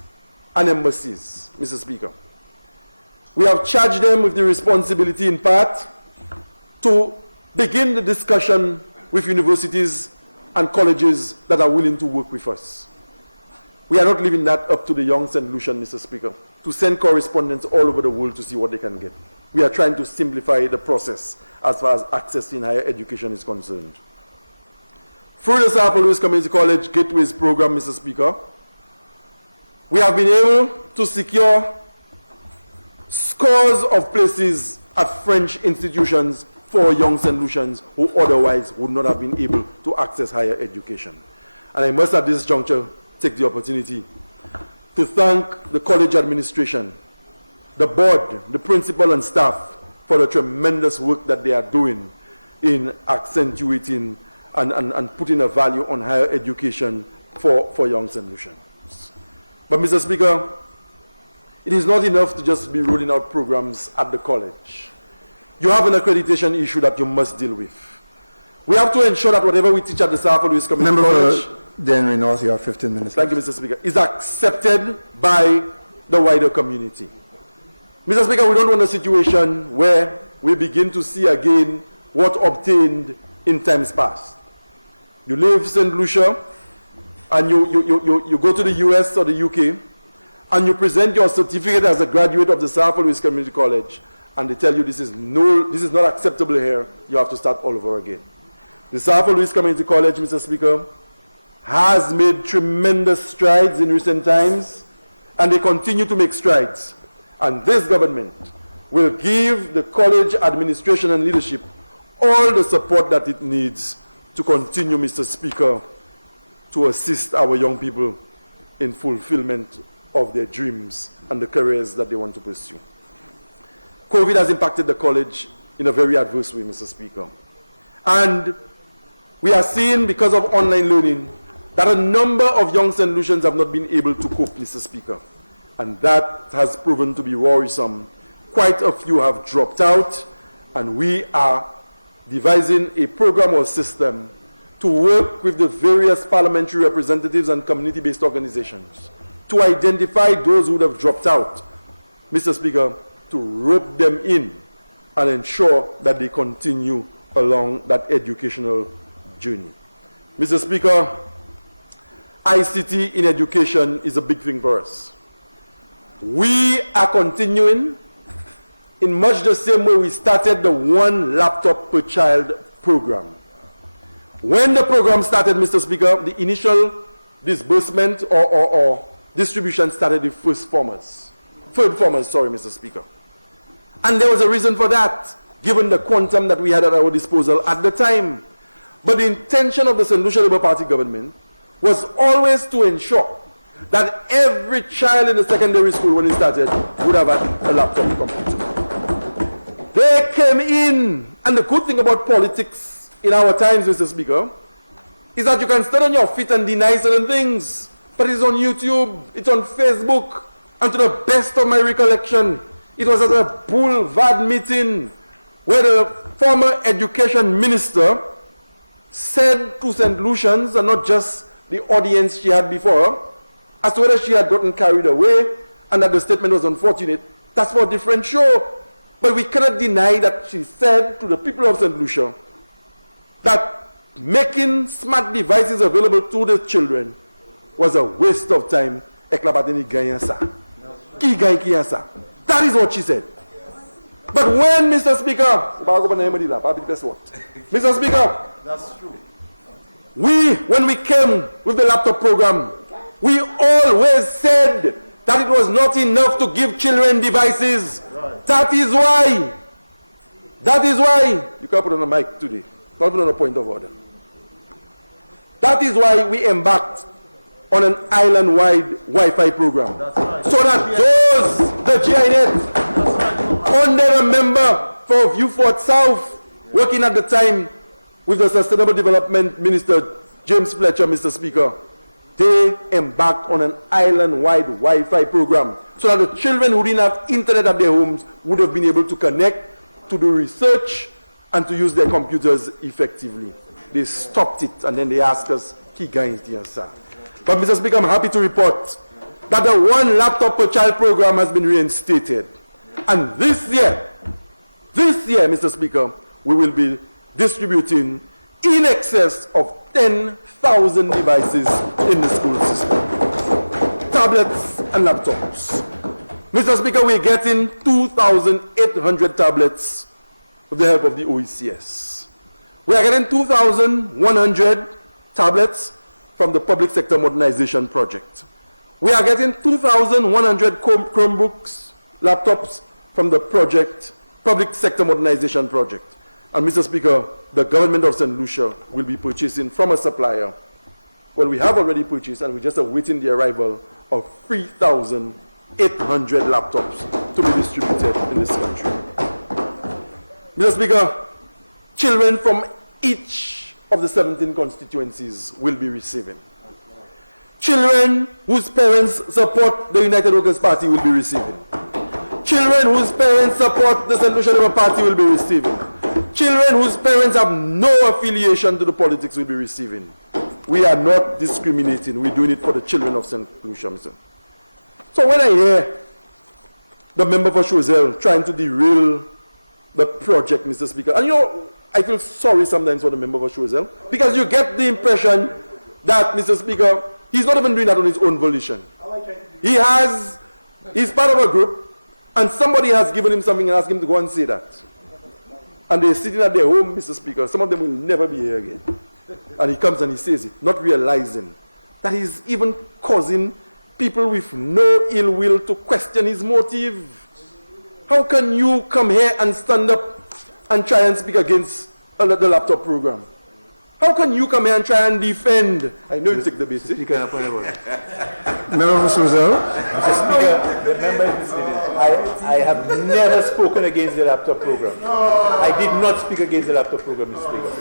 and embassies, Mr. Speaker. We have charged them with the responsibility, in part, to begin the discussion with universities and colleges that are willing to work with us. We are not leaving that up to the young St. Lucian, Mr. Speaker, to send correspondents all over the world to see what they can get. We are trying to simplify the process as far as accessing higher education is concerned. Through the South Louis Community College Gateways program, Mr. Speaker, we have been able to secure scores of places at French institutions for young St. Lucians who otherwise would not have been able to access higher education. And I must at this juncture take the opportunity to thank the college administration, the board, the principal and staff for the tremendous work that they are doing in accentuating and putting a value on higher education for young St. Lucians. But Mr. Speaker, it is not enough to just be rolling out programs at the college. You have an accreditation issue that you must deal with. We have to ensure that whatever we teach at the South Louis Community College, Denry North, you have 15 minutes. thank you, Mr. Speaker, is accepted by the wider community. Mr. Speaker, we don't want a situation where we begin to see again what obtained in times past. You leave St. Lucia and you go to the US or the UK and you present your certificate as a graduate of the South Louis Community College, and they tell you this is not acceptable here, you have to start all over again. The South Louis Community College, Mr. Speaker, has made tremendous strides in recent times, and they continue to make strides. And this government will give the college administration and leadership all the support that it needs to continue, Mr. Speaker, to assist our young people in fulfillment of their dreams and the careers that they want to pursue. COVID has impacted the college in a very adverse way, Mr. Speaker. And we are seeing, because of online learning, that a number of young St. Lucians have not been able to cope, Mr. Speaker. And that has proven to be worrisome. Quite a few have dropped out, and we are devising a program or system to work with the various parliamentary representatives and community-based organizations to identify those who would have dropped out, Mr. Speaker, to rope them in and ensure that they continue along that educational journey. Mr. Speaker, ICT in education is a big thing for us. We are continuing in much the same way we started the one laptop per child program. When the program started, Mr. Speaker, the initial disbursement or distribution started with third formers, sorry, Mr. Speaker. And there was a reason for that, given the quantum that we had at our disposal at the time. But the intention of the St. Lucia Labour Party government was always to ensure that every child in the secondary school when it started would have had a laptop computer. They came in, and the good thing about politics in our times, Mr. Speaker, is that you can stand on your feet and deny certain things, but it's on YouTube, it's on Facebook, and to the best of my recollection, it was at a boulevard meeting where the former education minister said to St. Lucians, and not just the audience she had before her, as to whether she had gotten carried away and that the statement was unfortunate. That's for a different show. But we cannot deny that she said to the people of St. Lucia that making smart devices available to the children was a waste of time. That is what she said. But when, Mr. Speaker, Mr. Speaker, That's true. when we came with the laptop program, we always said that it was not enough to give children devices. Right. That is why, you can put on a mic today, not put on a point of order. That is why we embarked on an island-wide Wi-Fi program. That's right. So that the GINet, under a member for Viewfort South, working at the time with the Sustainable Development Minister, James Fletcher, Mr. Speaker, they embarked on an island-wide Wi-Fi program so that the children who didn't have internet at their homes would have been able to connect, to do research, and to use their computers effectively. They stopped it, and then they asked us, but Mr. Speaker, I'm happy to report that the one laptop per child program has been reinstated. And this year, Mr. Speaker, we will be distributing in excess of 10,000 devices in the school system. Tablets and laptops. Mr. Speaker, we're getting 2,800 tablets with the help of the OECS. We are getting 2,100 tablets from the Public Sector Modernization Project. We are getting 2,100 Chromebooks, laptops from the Public Sector Modernization Project. And Mr. Speaker, the government of St. Lucia will be purchasing from a supplier. Well, we have already purchased, and we're just awaiting the arrival of 3,800 laptops to be distributed in this country. Mr. Speaker, children from each of the 17 constituencies will be receiving. Children whose parents support the United Workers' Party will be receiving. Children whose parents support the St. Lucia Labour Party will be receiving. Children whose parents have no affiliation to the politics will be receiving. We are not discriminating. We're doing it for the children of St. Lucia. So when I hear the member for Choiseul trying to derail the project, Mr. Speaker, and I feel sorry sometimes for the member for Choiseul, because you get the impression that, Mr. Speaker, he's not even doing that on his own volition. He's part of a group, and somebody has given him something and asked him to go and say that. And they're sitting at their home, Mr. Speaker. Some of them will never be here again. And he comes and he says it, not realizing that he's even causing people with no ill will to question his motive. How can you come here and stand up and try and speak against the laptop program? How can you come here and try and defend? I know you take the bait. Member for Choiseul. Mr. Speaker, the member is misleading. I have never spoken against the laptop program. I did not speak against the laptop program, Mr. Speaker.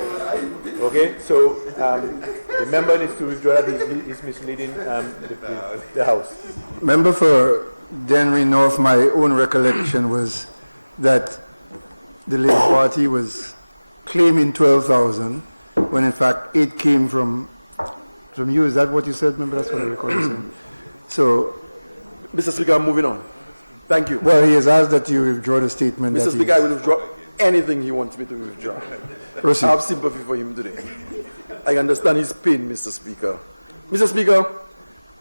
Okay, so the member needs to withdraw that. He's misleading the House. Member for Dennery North, my own recollection was that the Labour Party was claiming 12,000 when in fact it came from you. Is that what you said, member? That's what I recall you saying. So, Mr. Speaker, I'm moving on. Thank you. well, he has asked that you withdraw the statement. Mr. that Speaker, I will withdraw anything he wants me to withdraw. Proceed. I have sympathy for him today. I understand his pain, Mr. Speaker. Mr. Speaker,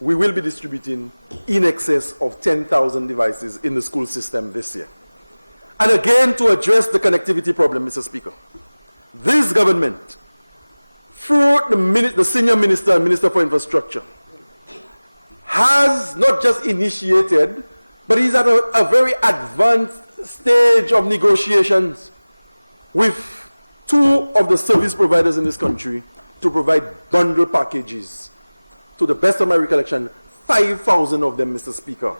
we will be distributing in excess of 10,000 devices in the school system this year. And again, to address the connectivity problem, Mr. Speaker, this government, through the senior minister and minister for infrastructure, has not just initiated, but is at a very advanced stage of negotiations with two of the service providers in this country to provide bundle packages. To the best of my recollection, 5,000 of them, Mr. Speaker.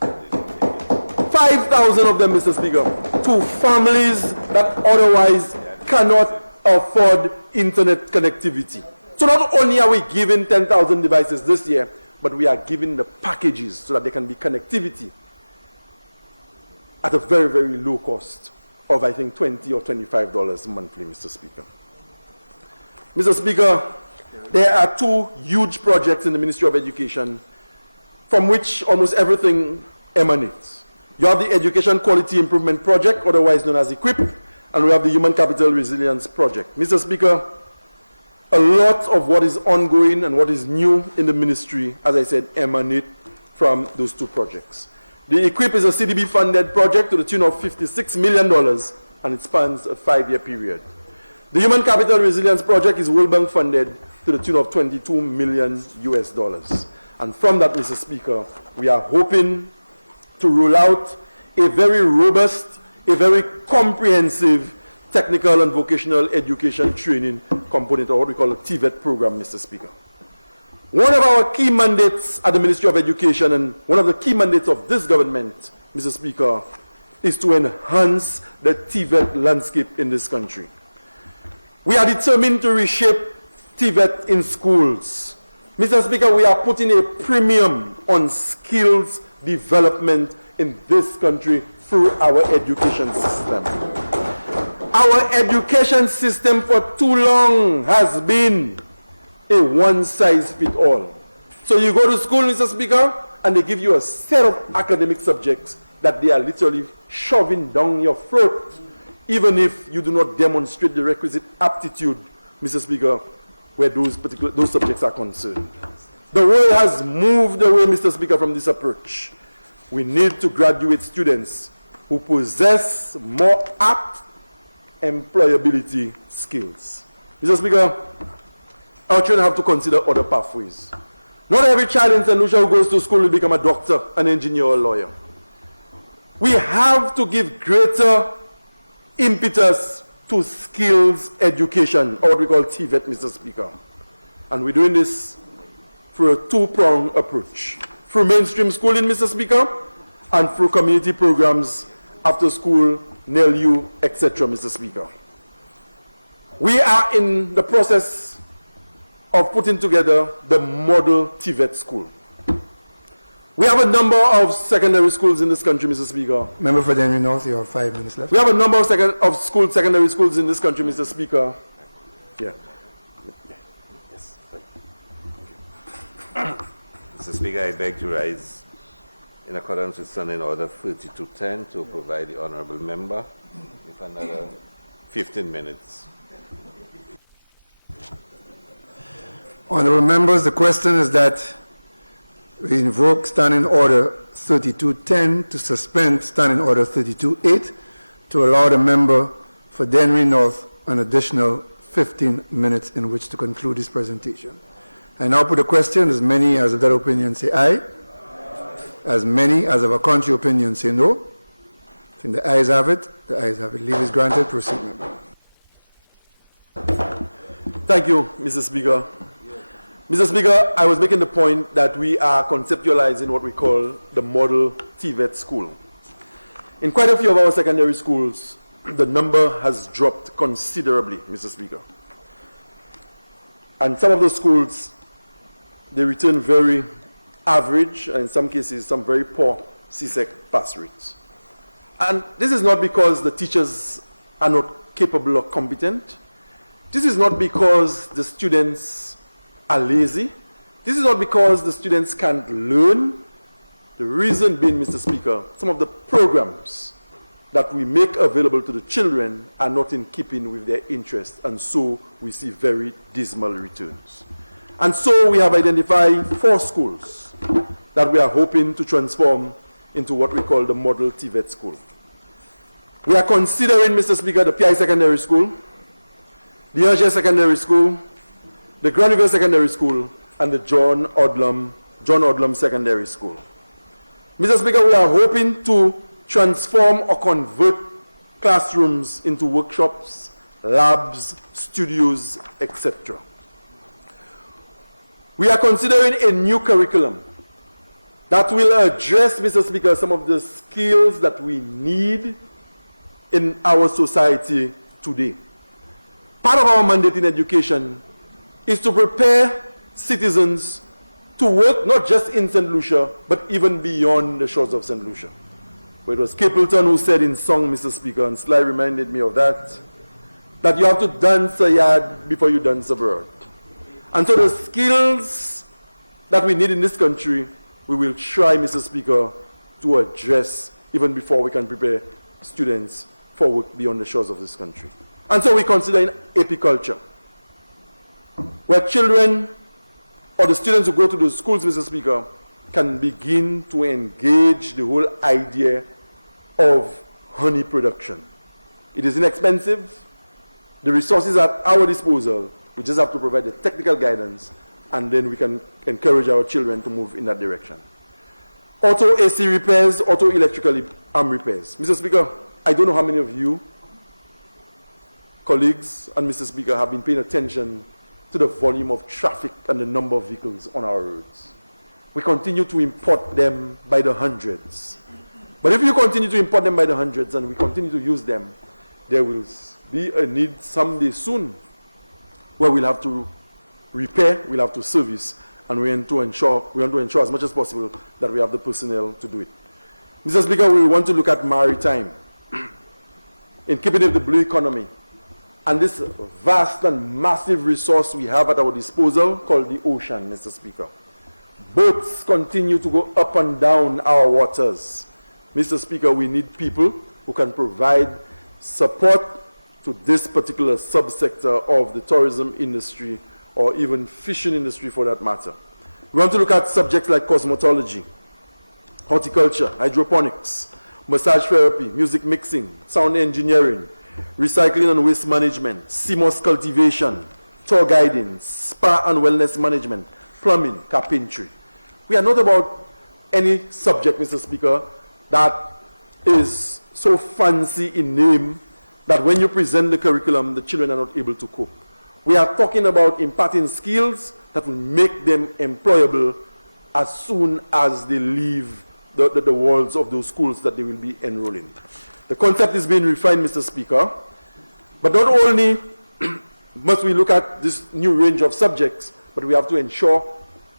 5,000 of them, Mr. Speaker, to families that otherwise cannot afford internet connectivity. So not only are we giving 10,000 devices this year, but we are giving the packages so that there can be connectivity at a very, very low cost of, I think, $20 or $25 monthly, Mr. Speaker. Mr. Speaker, there are two huge projects in the Ministry of Education from which almost everything emanates. You have the Education Quality Improvement Project, otherwise known as EQUIP, and we have the Human Capital Resilience Project. Mr. Speaker, a lot of what is ongoing and what is new in the ministry, as I said, emanate from those two projects. The EQUIP is a CDB-funded project to the tune of $56 million, and it spans a 5-year period. The Human Capital Resilience Project is World Bank funded to the tune of $22 million US. And from that, Mr. Speaker, we are hoping to roll out a very robust, a very comprehensive technical and vocational education training component, or what we call a TVET program, Mr. Speaker. One of our key mandates at the Ministry of Education, and one of the key mandates of this government, Mr. Speaker, is to enhance the TVET landscape in this country. We are determined to reshape TVET in schools. Mr. Speaker, we are putting a premium on skills development in this country through our education system. Our education system for too long has been a one-size-fits-all. So you go to school, Mr. Speaker, and they give you a set of academic subjects that they are literally shoving down your throat, even if you do not demonstrate the requisite aptitude, Mr. Speaker, where those subjects are concerned. The world has moved away, Mr. Speaker, from this approach. We need to graduate students who possess more apt employability skills. Mr. Speaker, our children have to consider other pathways. Not every child in St. Lucia who goes to school will become a doctor, an engineer, or a lawyer. We have to give greater impetus to skills education, or what we call TVET, Mr. Speaker. And we're doing this through a two-pronged approach. Through mainstream schooling, Mr. Speaker, and through community programs, after school, NELU, etc., Mr. Speaker. We are in the process of putting together the model TVET school. We have a number of secondary schools in this country, Mr. Speaker. Member for Denry North, you have 5 minutes left. We have a number of secondary schools in this country, Mr. Speaker. Yeah. Yes. Thank you. Mr. Speaker, I beg to rise in accordance with Standing Order 3210 to provide the honourable member with another 15 minutes. Honourable members, the question is that we invoke Standing Order 3210 to suspend Standing Order 328 to allow the member for Denry North an additional 15 minutes in which to conclude his presentation. I now put a question. As many as of that opinion say aye. As many as of a contrary opinion say no. I think the ayes have it. The ayes have it. Leave is granted. Proceed, member. Thank you, Mr. Speaker. Mr. Speaker, I was making the point that we are conceptualizing what we call the model TVET school. In quite a few of our secondary schools, the number has dropped considerably, Mr. Speaker. And some of those schools, they return very average, and in some cases, some very poor CSEC pass rates. And this is not because the teachers are not capable or competent. This is not because the students are lazy. This is not because the students can't learn. The reason being, Mr. Speaker, some of the programs that we make available to the children are not in keeping with their interests, and so we see very dismal returns. And so we have identified 4 schools that we are hoping to transform into what we call the model TVET school. We are considering, Mr. Speaker, the PI Secondary School, the Urge Secondary School, the Grand River Secondary School, and the John Odlum Secondary School. Mr. Speaker, we are hoping to transform or convert classrooms into workshops, labs, studios, etc. We are considering a new curriculum that will address, Mr. Speaker, some of the skills that we need in our society today. Part of our mandate in education is to prepare citizens to work not just in St. Lucia, but even beyond the shores of St. Lucia. But it was Capleton who said in song, Mr. Speaker, and Sly reminded me of that you have to dance a yard before you dance abroad. And so the skills that we need in this country, we will try, Mr. Speaker, to address even before we can prepare students for work beyond the shores of this country. And so we consider apiculture, where children or the students who go to those schools, Mr. Speaker, can begin to engage the whole idea of honey production. It is inexpensive. The resources are at our disposal. We just have to provide the technical guidance, and then we can encourage our children to move in that direction. Auto AC repairs, auto electrical arm repairs. Mr. Speaker, I don't know how many of you, colleagues and Mr. Speaker, have been paying attention to the volume of traffic and the number of vehicles on our roads. We continue to import them by the hundreds. But if you continue to import them by the hundreds and we continue to use them, there will be a need someday soon where we'll have to repair, we'll have to service, and we want to ensure as much as possible that we have the personnel to do it. Mr. Speaker, we want to look at maritime in keeping with the blue economy and this vast and massive resource we have at our disposal called the ocean, Mr. Speaker. Boats continue to go up and down our waters. Mr. Speaker, we need people who can provide support to this particular subsector of the tourism industry or even fishing industry for that matter. We want to look at subjects like cosmetology, horticulture, hydroponics, massage therapy, music mixing, sound engineering, recycling and waste management, CMOS cultivation, tour guiding, spa and wellness management, plumbing, carpentry. We are not about any subject, Mr. Speaker, that is so fancy in name that when you present the curriculum, the children are not able to cope. We are talking about imparting skills that will make them employable as soon as they leave the walls of those schools that they will be enrolling. The concept is being refined, Mr. Speaker, but not only must we look at this new range of subjects, but we have to ensure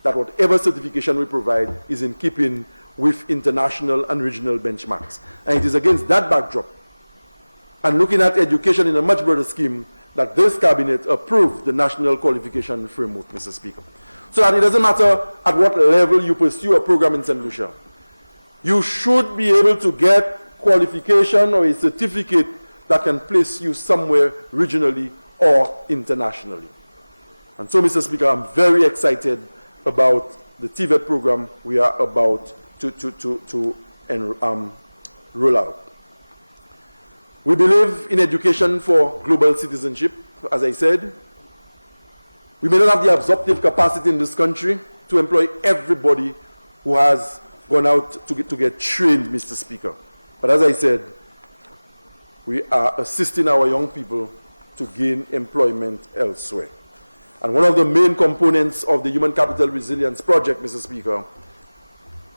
that whatever certification we provide is in keeping with international and regional benchmarks. And it is against that backdrop, and looking at education in a much broader scheme, that this cabinet approved the National Qualification Framework, Mr. Speaker. So that it doesn't matter at what level you pursue a program in St. Lucia, you should be able to get qualification or a certificate that can place you somewhere regionally or internationally. And so, Mr. Speaker, I'm very excited about the TVET program we are about to roll out. We believe in education for global citizenship, as I said. We may not have the absorptive capacity in this country to employ everybody who has gone out to get trained, Mr. Speaker. But as I said, we are assisting our young people to gain employment elsewhere. And one of the main components of the Human Capital Resilience Project, Mr. Speaker,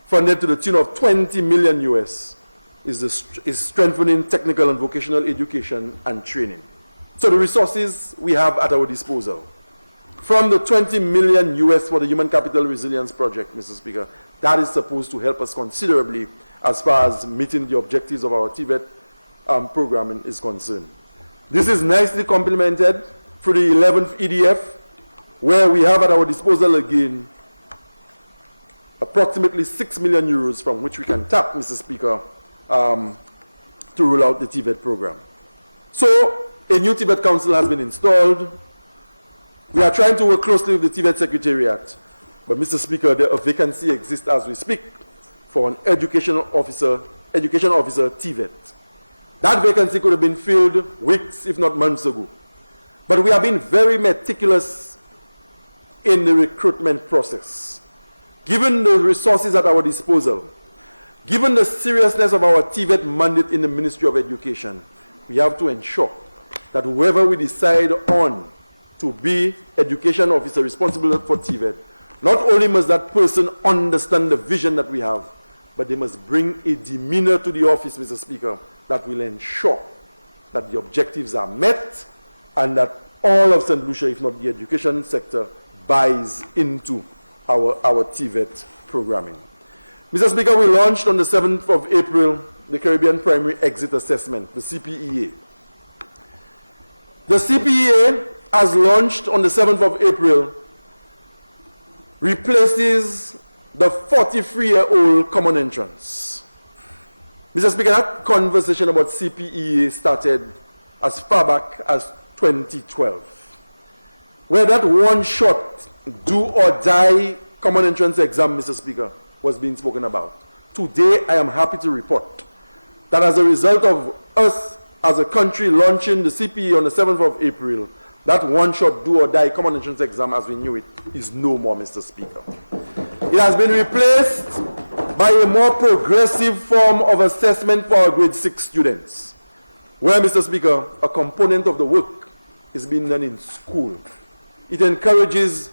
funded to the tune of $20 million US, is strengthening technical and vocational education and training. So the resources we have at our disposal, from the $20 million US for the Human Capital Resilience Project, Mr. Speaker, that is supposed to help us considerably as far as meeting the objectives of our TVET programming is concerned. This is nicely complemented through the 11th EDF, where we have at our disposal again approximately 6 million euros from which we can tap, Mr. Speaker, to roll out the TVET program. So a new TVET council has been installed. We are trying to work closely with the TVET Secretariat, but Mr. Speaker, a vacancy exists as we speak for an education officer TVET. That vacancy could have been filled weeks, if not months ago. But we have been very meticulous in the recruitment process. Given the resources at our disposal, given the seriousness of our TVET mandate in the Ministry of Education, we have to ensure that whoever we decide on to be education officer responsible for TVET, not only must that person understand the vision that we have, but they must bring a demeanor to the office, Mr. Speaker, that will ensure that the objectives are met and that all of St. Lucia, if not the education sector, buys into our TVET programming. Mr. Speaker, we launched on the 7th of April the Caribbean Primary Exit Assessment, the CPEA. The CPEA, as launched on the 7th of April, replaces the 43-year-old common entrance. Mr. Speaker, that conversation about CPEA started as far back as 2012, where that one-shot, do-or-die common entrance exam, Mr. Speaker, was being spoken about. Today, I am happy to report that as a result of us as a country launching the CPE on the 7th of April, that one-shot do-or-die common entrance exam as we knew it is no more, Mr. Speaker. It has been replaced by a more progressive form of assessment for our grade 6 students, where, Mr. Speaker, a component of the work is being done in school. It encourages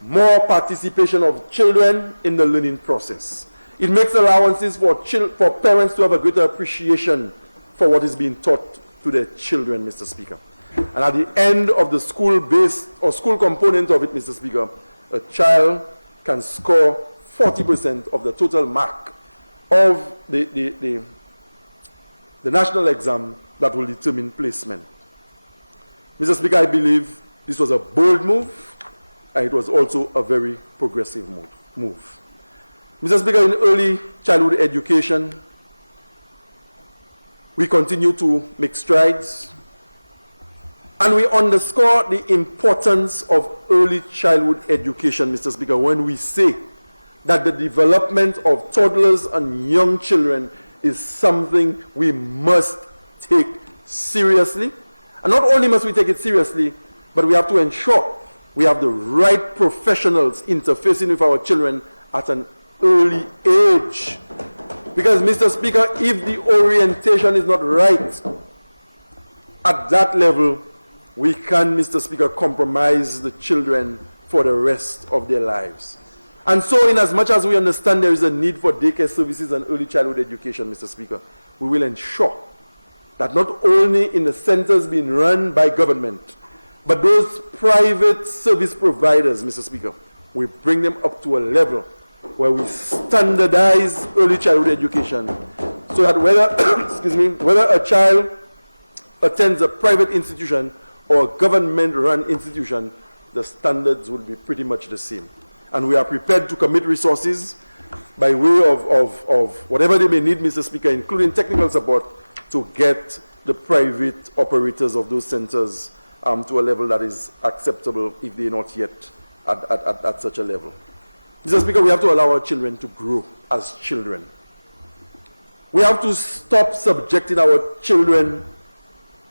more participation of children in the learning process. It makes allowances for parents to have a greater appreciation for what is being taught to their children, Mr. Speaker. And at the end of the school-based or school component of it, Mr. Speaker, a child can score 40% of the total mark of the national exam that will determine placement. Mr. Speaker, I believe this was a bold move, and it was also a very progressive move. Mr. Speaker, in early childhood education, we continue to make strides, and we underscore the importance of early childhood education, Mr. Speaker, when we say that the development of toddlers and young children is something we must take seriously. And not only must we take it seriously, but we have to ensure we have the right professionals interfacing with our children at an early age. Because, Mr. Speaker, if the orientation is not right at that level, we can, Mr. Speaker, compromise the children for the rest of their lives. And so, in as much as we understand there is a need for daycare services and early childhood education, Mr. Speaker, we will ensure that not only in the centers being run by government, But those private service providers, Mr. Speaker, we bring them up to a level where we standardize early childhood education so that whether, whether a child attends a private institution or a government-run institution, the standards will be pretty much the same. And we are prepared to commit resources by way of whatever they may need, Mr. Speaker, including technical support, to get the private operators of those centers to a level that is acceptable if they're not yet at such a level. Mr. Speaker, we have to allow our children to grow as children. We have to stop subjecting our children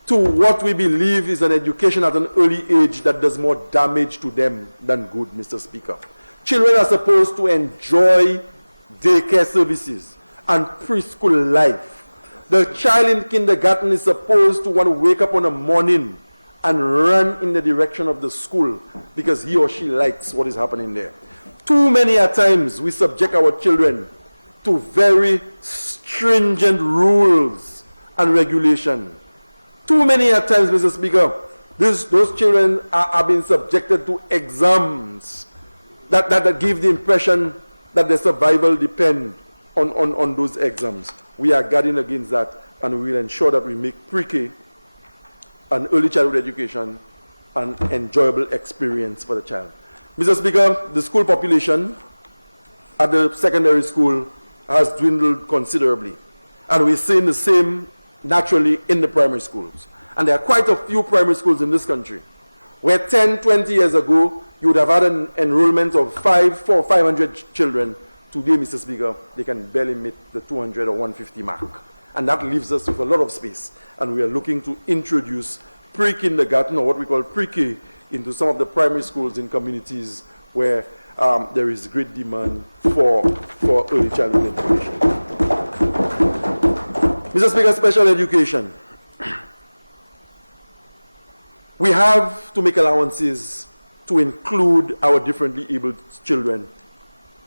to what we believe is an education at an early age that does more damage to them than good, Mr. Speaker. Children are supposed to enjoy daycare services and preschool life. The child in kindergarten is supposed to want to wake up on a morning and run in the direction of the school because he or she likes what is happening there. Too many a times we subject our children to very stringent rules and regulation. Too many a times, Mr. Speaker, those children are being subjected to exams that give the impression that their survival depends on those exams. We are guarding against that, and we will ensure that we make pre-K and early childhood education an enjoyable experience for the child. Mr. Speaker, the school population at the secondary school has dwindled considerably, and we're seeing the same naturally in the primary schools. And there are quite a few primary schools in this country where 10, 20 years ago, you would have had an enrollment of 500 children. Today, Mr. Speaker, they can barely meet the 200 or 150 mark. And that leaves us with a lot of space. And we are looking to introduce pre-kindergarten, or what we call pre-K, into some of the primary schools in communities where there is great demand for early childhood education. Mr. Speaker, special education. We have to make allowances to include our differently abled children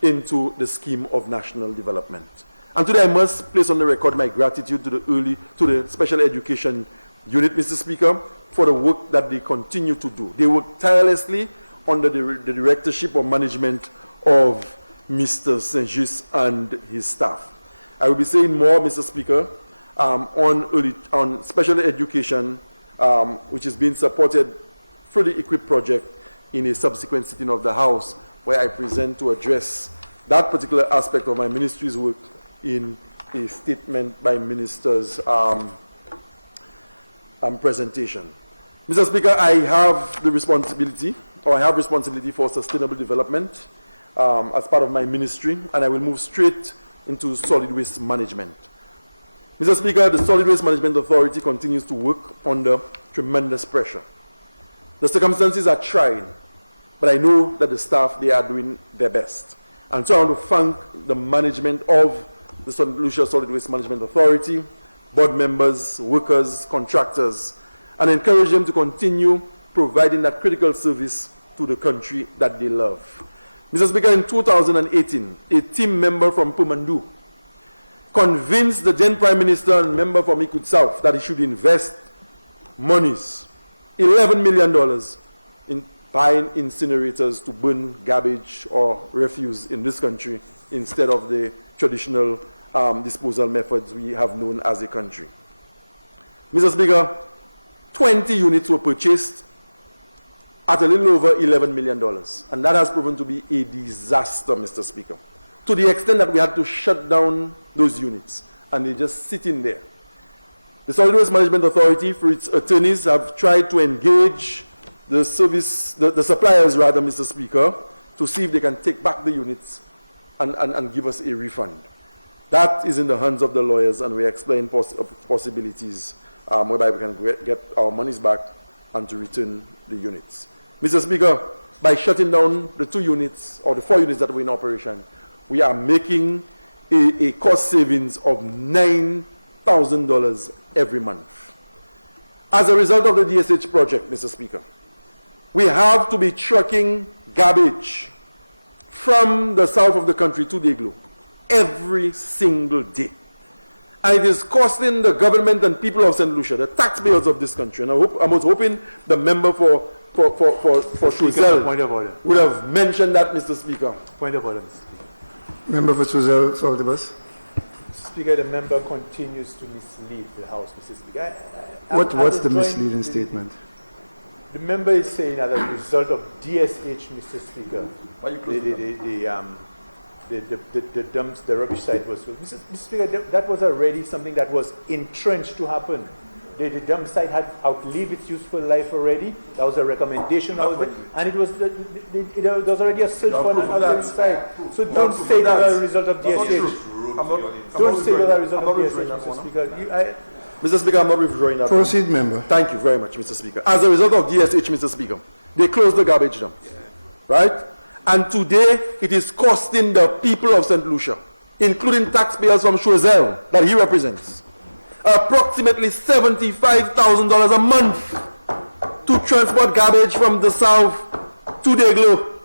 into the scheme of national development. And today I must place on the record my gratitude to the special education unit, Mr. Speaker, for the work that they continue to do. They work tirelessly under the directorship or management of Mr. Saint-Just and his staff. I will be saying more, Mr. Speaker, on special education, which is being supported through the EQUIP project in a subsequent sitting of the House, where I present to address that particular aspect of my ministry's work in a statement by minister's presentation. Mr. Speaker, I have responsibility for sustainable development as part of my ministry, and I will move straight into solid waste management. Mr. Speaker, the Solid Waste Management Authority continues to work under tremendous pressure. The circumstances are trying, but I know that the staff, they are doing their best. And so I want to thank the management of the St. Lucia Solid Waste Management Authority, board members, workers, contractors, and encourage them to continue providing that critical service to the country that they love. Mr. Speaker, in 2018, a team member from Pumandu convinced the then Prime Minister and member from Ikud South that he should invest monies, $11 million, in buying incinerators to burn garbage or refuse in this country instead of the traditional disposal methods we have known as a country. Mr. Speaker, 20 units were purchased at a little over $11 million, and that has proven to be a disaster, Mr. Speaker, to the extent that we had to shut down those units, and they're just sitting there. The Solid Waste Management Authority, through its attorneys, have tried to engage the suppliers, rather, Mr. Speaker, to see if they can take back the units and give us a refund. That is in the hands of the lawyers, and we explain possibilities whereby we can get our monies back and to return the units. Mr. Speaker, by shutting down the 2 units, or the 4 units that were in operation, we are making a cost savings of $9,000 every month. As a result of the DSH project, Mr. Speaker, we have to be trucking garbage from the south of the country to the igloo every single day. And it is costing the government and people of St. Lucia, the taxpayers of this country, and I was hoping the member for Schuzel point of order. would have mentioned that, Mr. Speaker. Point of order, Mr. Speaker. Member for Swazel, Saltibus. Mr. Speaker, the member continues to mislead the House, Mr. Speaker. What's the misleading statement? The member is saying as a result of DSH, Mr. Speaker, the rubbish site was full. Mr. Speaker, that was already something that was entrenched to happen. The dump site had outlived its useful life already. That was a recommendation. And it was already a search for another site. So don't say that as a result of DSH. Don't say that as a result of DSH, Mr. Speaker. Mr. Speaker, I'm not withdrawing that. Proceed, member. Thank you very much, Mr. Speaker. As a result of DSH, Mr. Speaker, they closed the garbage dump. Right? And today, it is costing the people of St. Lucia, including taxpayers from Schuzel that he represents, approximately $75,000 a month to transport garbage from the south to the Iglo.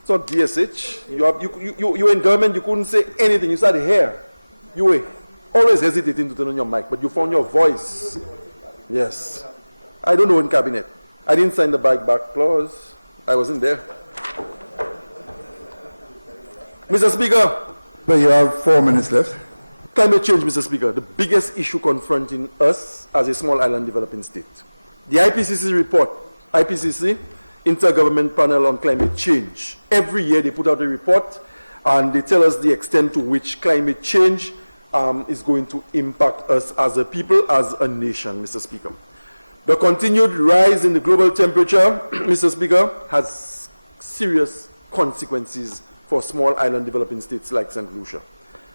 It's not DSH. You in government, you couldn't say anything. You started here. You were always hesitating to turn on your mic, but you found your voice. Yes. I don't know in cabinet. I didn't sign the back clause. I wasn't there. Mr. Speaker. But you have 4 minutes left. Climate change, Mr. Speaker, the biggest issue confronting us as a small island developing state. The IPCC report, IPCC, Intergovernment Panel on Climate Change. Every year they put out a report and they tell us the extent to which climate change is going to impact us as a people, as a nation, Mr. Speaker. The continued rise in the global temperature, Mr. Speaker, has serious consequences for small island developing states like St. Lucia.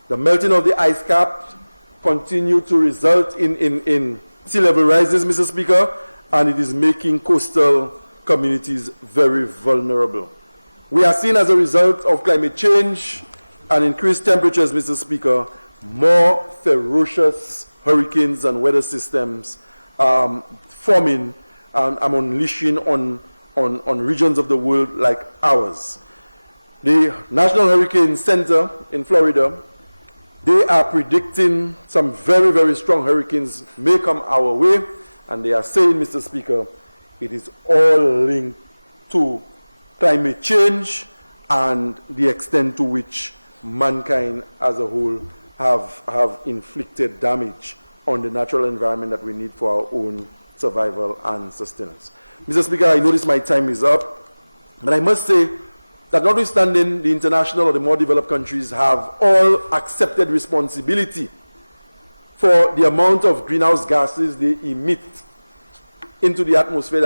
The melting of the ice cap continue to result in sea level rises, Mr. Speaker, and it is making coastal communities very vulnerable. We are seeing as a result of climate change and increased temperatures, Mr. Speaker, more ferocious hurricanes and weather systems forming and unleashing on regions of the world like ours. The National Hurricane Center in Florida, they are predicting some very, very strong hurricanes may come our way, and they are saying, Mr. Speaker, it is all linked to climate change and the extent to which mankind as a whole have inflicted damage on the natural environment that we need for our own survival and sustenance. Mr. Speaker, I notice my time is up, but I must say that notwithstanding the international or the more developed countries have all accepted responsibility for the amount of greenhouse gases they emit into the atmosphere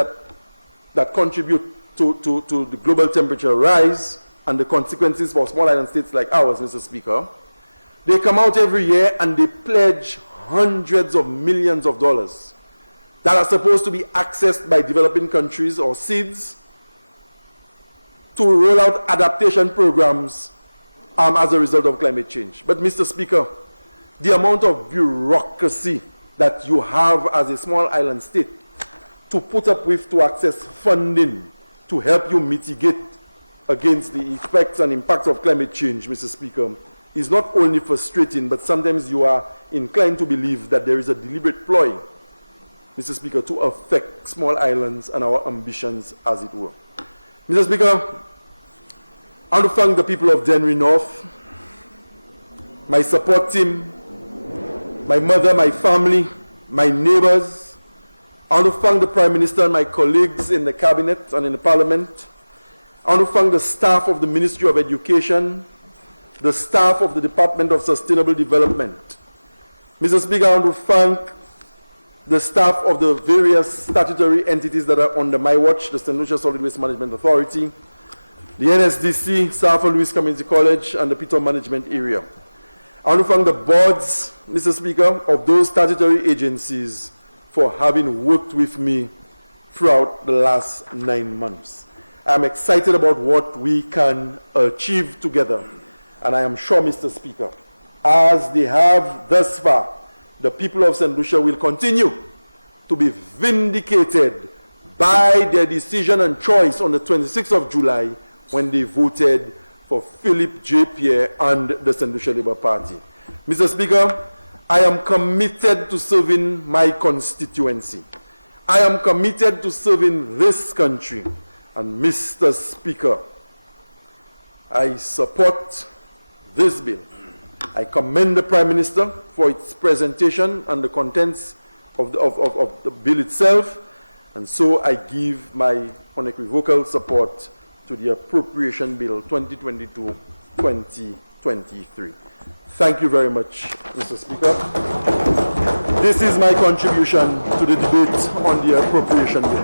that contribute to the global temperature rise and the consequences for small island states like ours, Mr. Speaker, they come out every year and they pledge hundreds of millions of dollars that are supposed to be accessed by developing countries or seeds to roll out adaptation programs as a result of climate change. But, Mr. Speaker, the amount of bureaucracy that you have as a small island state to put up with to access funding to help you mitigate against the effects and impacts of climate change, Mr. Speaker, is not only frustrating, but sometimes you are inclined to believe that there is a deliberate ploy, Mr. Speaker, to affect small islands and our ambitions, as it were. Mr. Speaker, I want to thank the people of Dennery North, my support team, my mother, my family, my neighbors. I want to thank the Prime Minister and my colleagues in the Cabinet and in the Parliament. I want to thank the staff of the Ministry of Education, the staff of the Department of Sustainable Development. Mr. Speaker, I want to thank the staff of the various statutory entities that are under my watch, the St. Lucia Solid Waste Management Authority, the NSDC, Southern Louis Community College, and the Piton Management Area. I want to thank the boards, Mr. Speaker, of those statutory agencies for having worked with me throughout the last 9 months. I'm excited about what we can achieve together. And I am sure, Mr. Speaker, as they have thus far, the people of St. Lucia will continue to be vindicated by their decision and choice on the 26th of July when they voted for Philip J. Pierre and the St. Lucia Labour Party. Mr. Speaker, I am committed to serving my constituency. I am committed to serving this country. And Mr. Speaker, I support this bill. I commend the Prime Minister for its presentation and the contents of the bill itself, and so I give my unequivocal support to the Appropriation Bill 2022-2023. Thank you very much, Mr. Speaker. This is my contribution to the debate on the Appropriation Bill.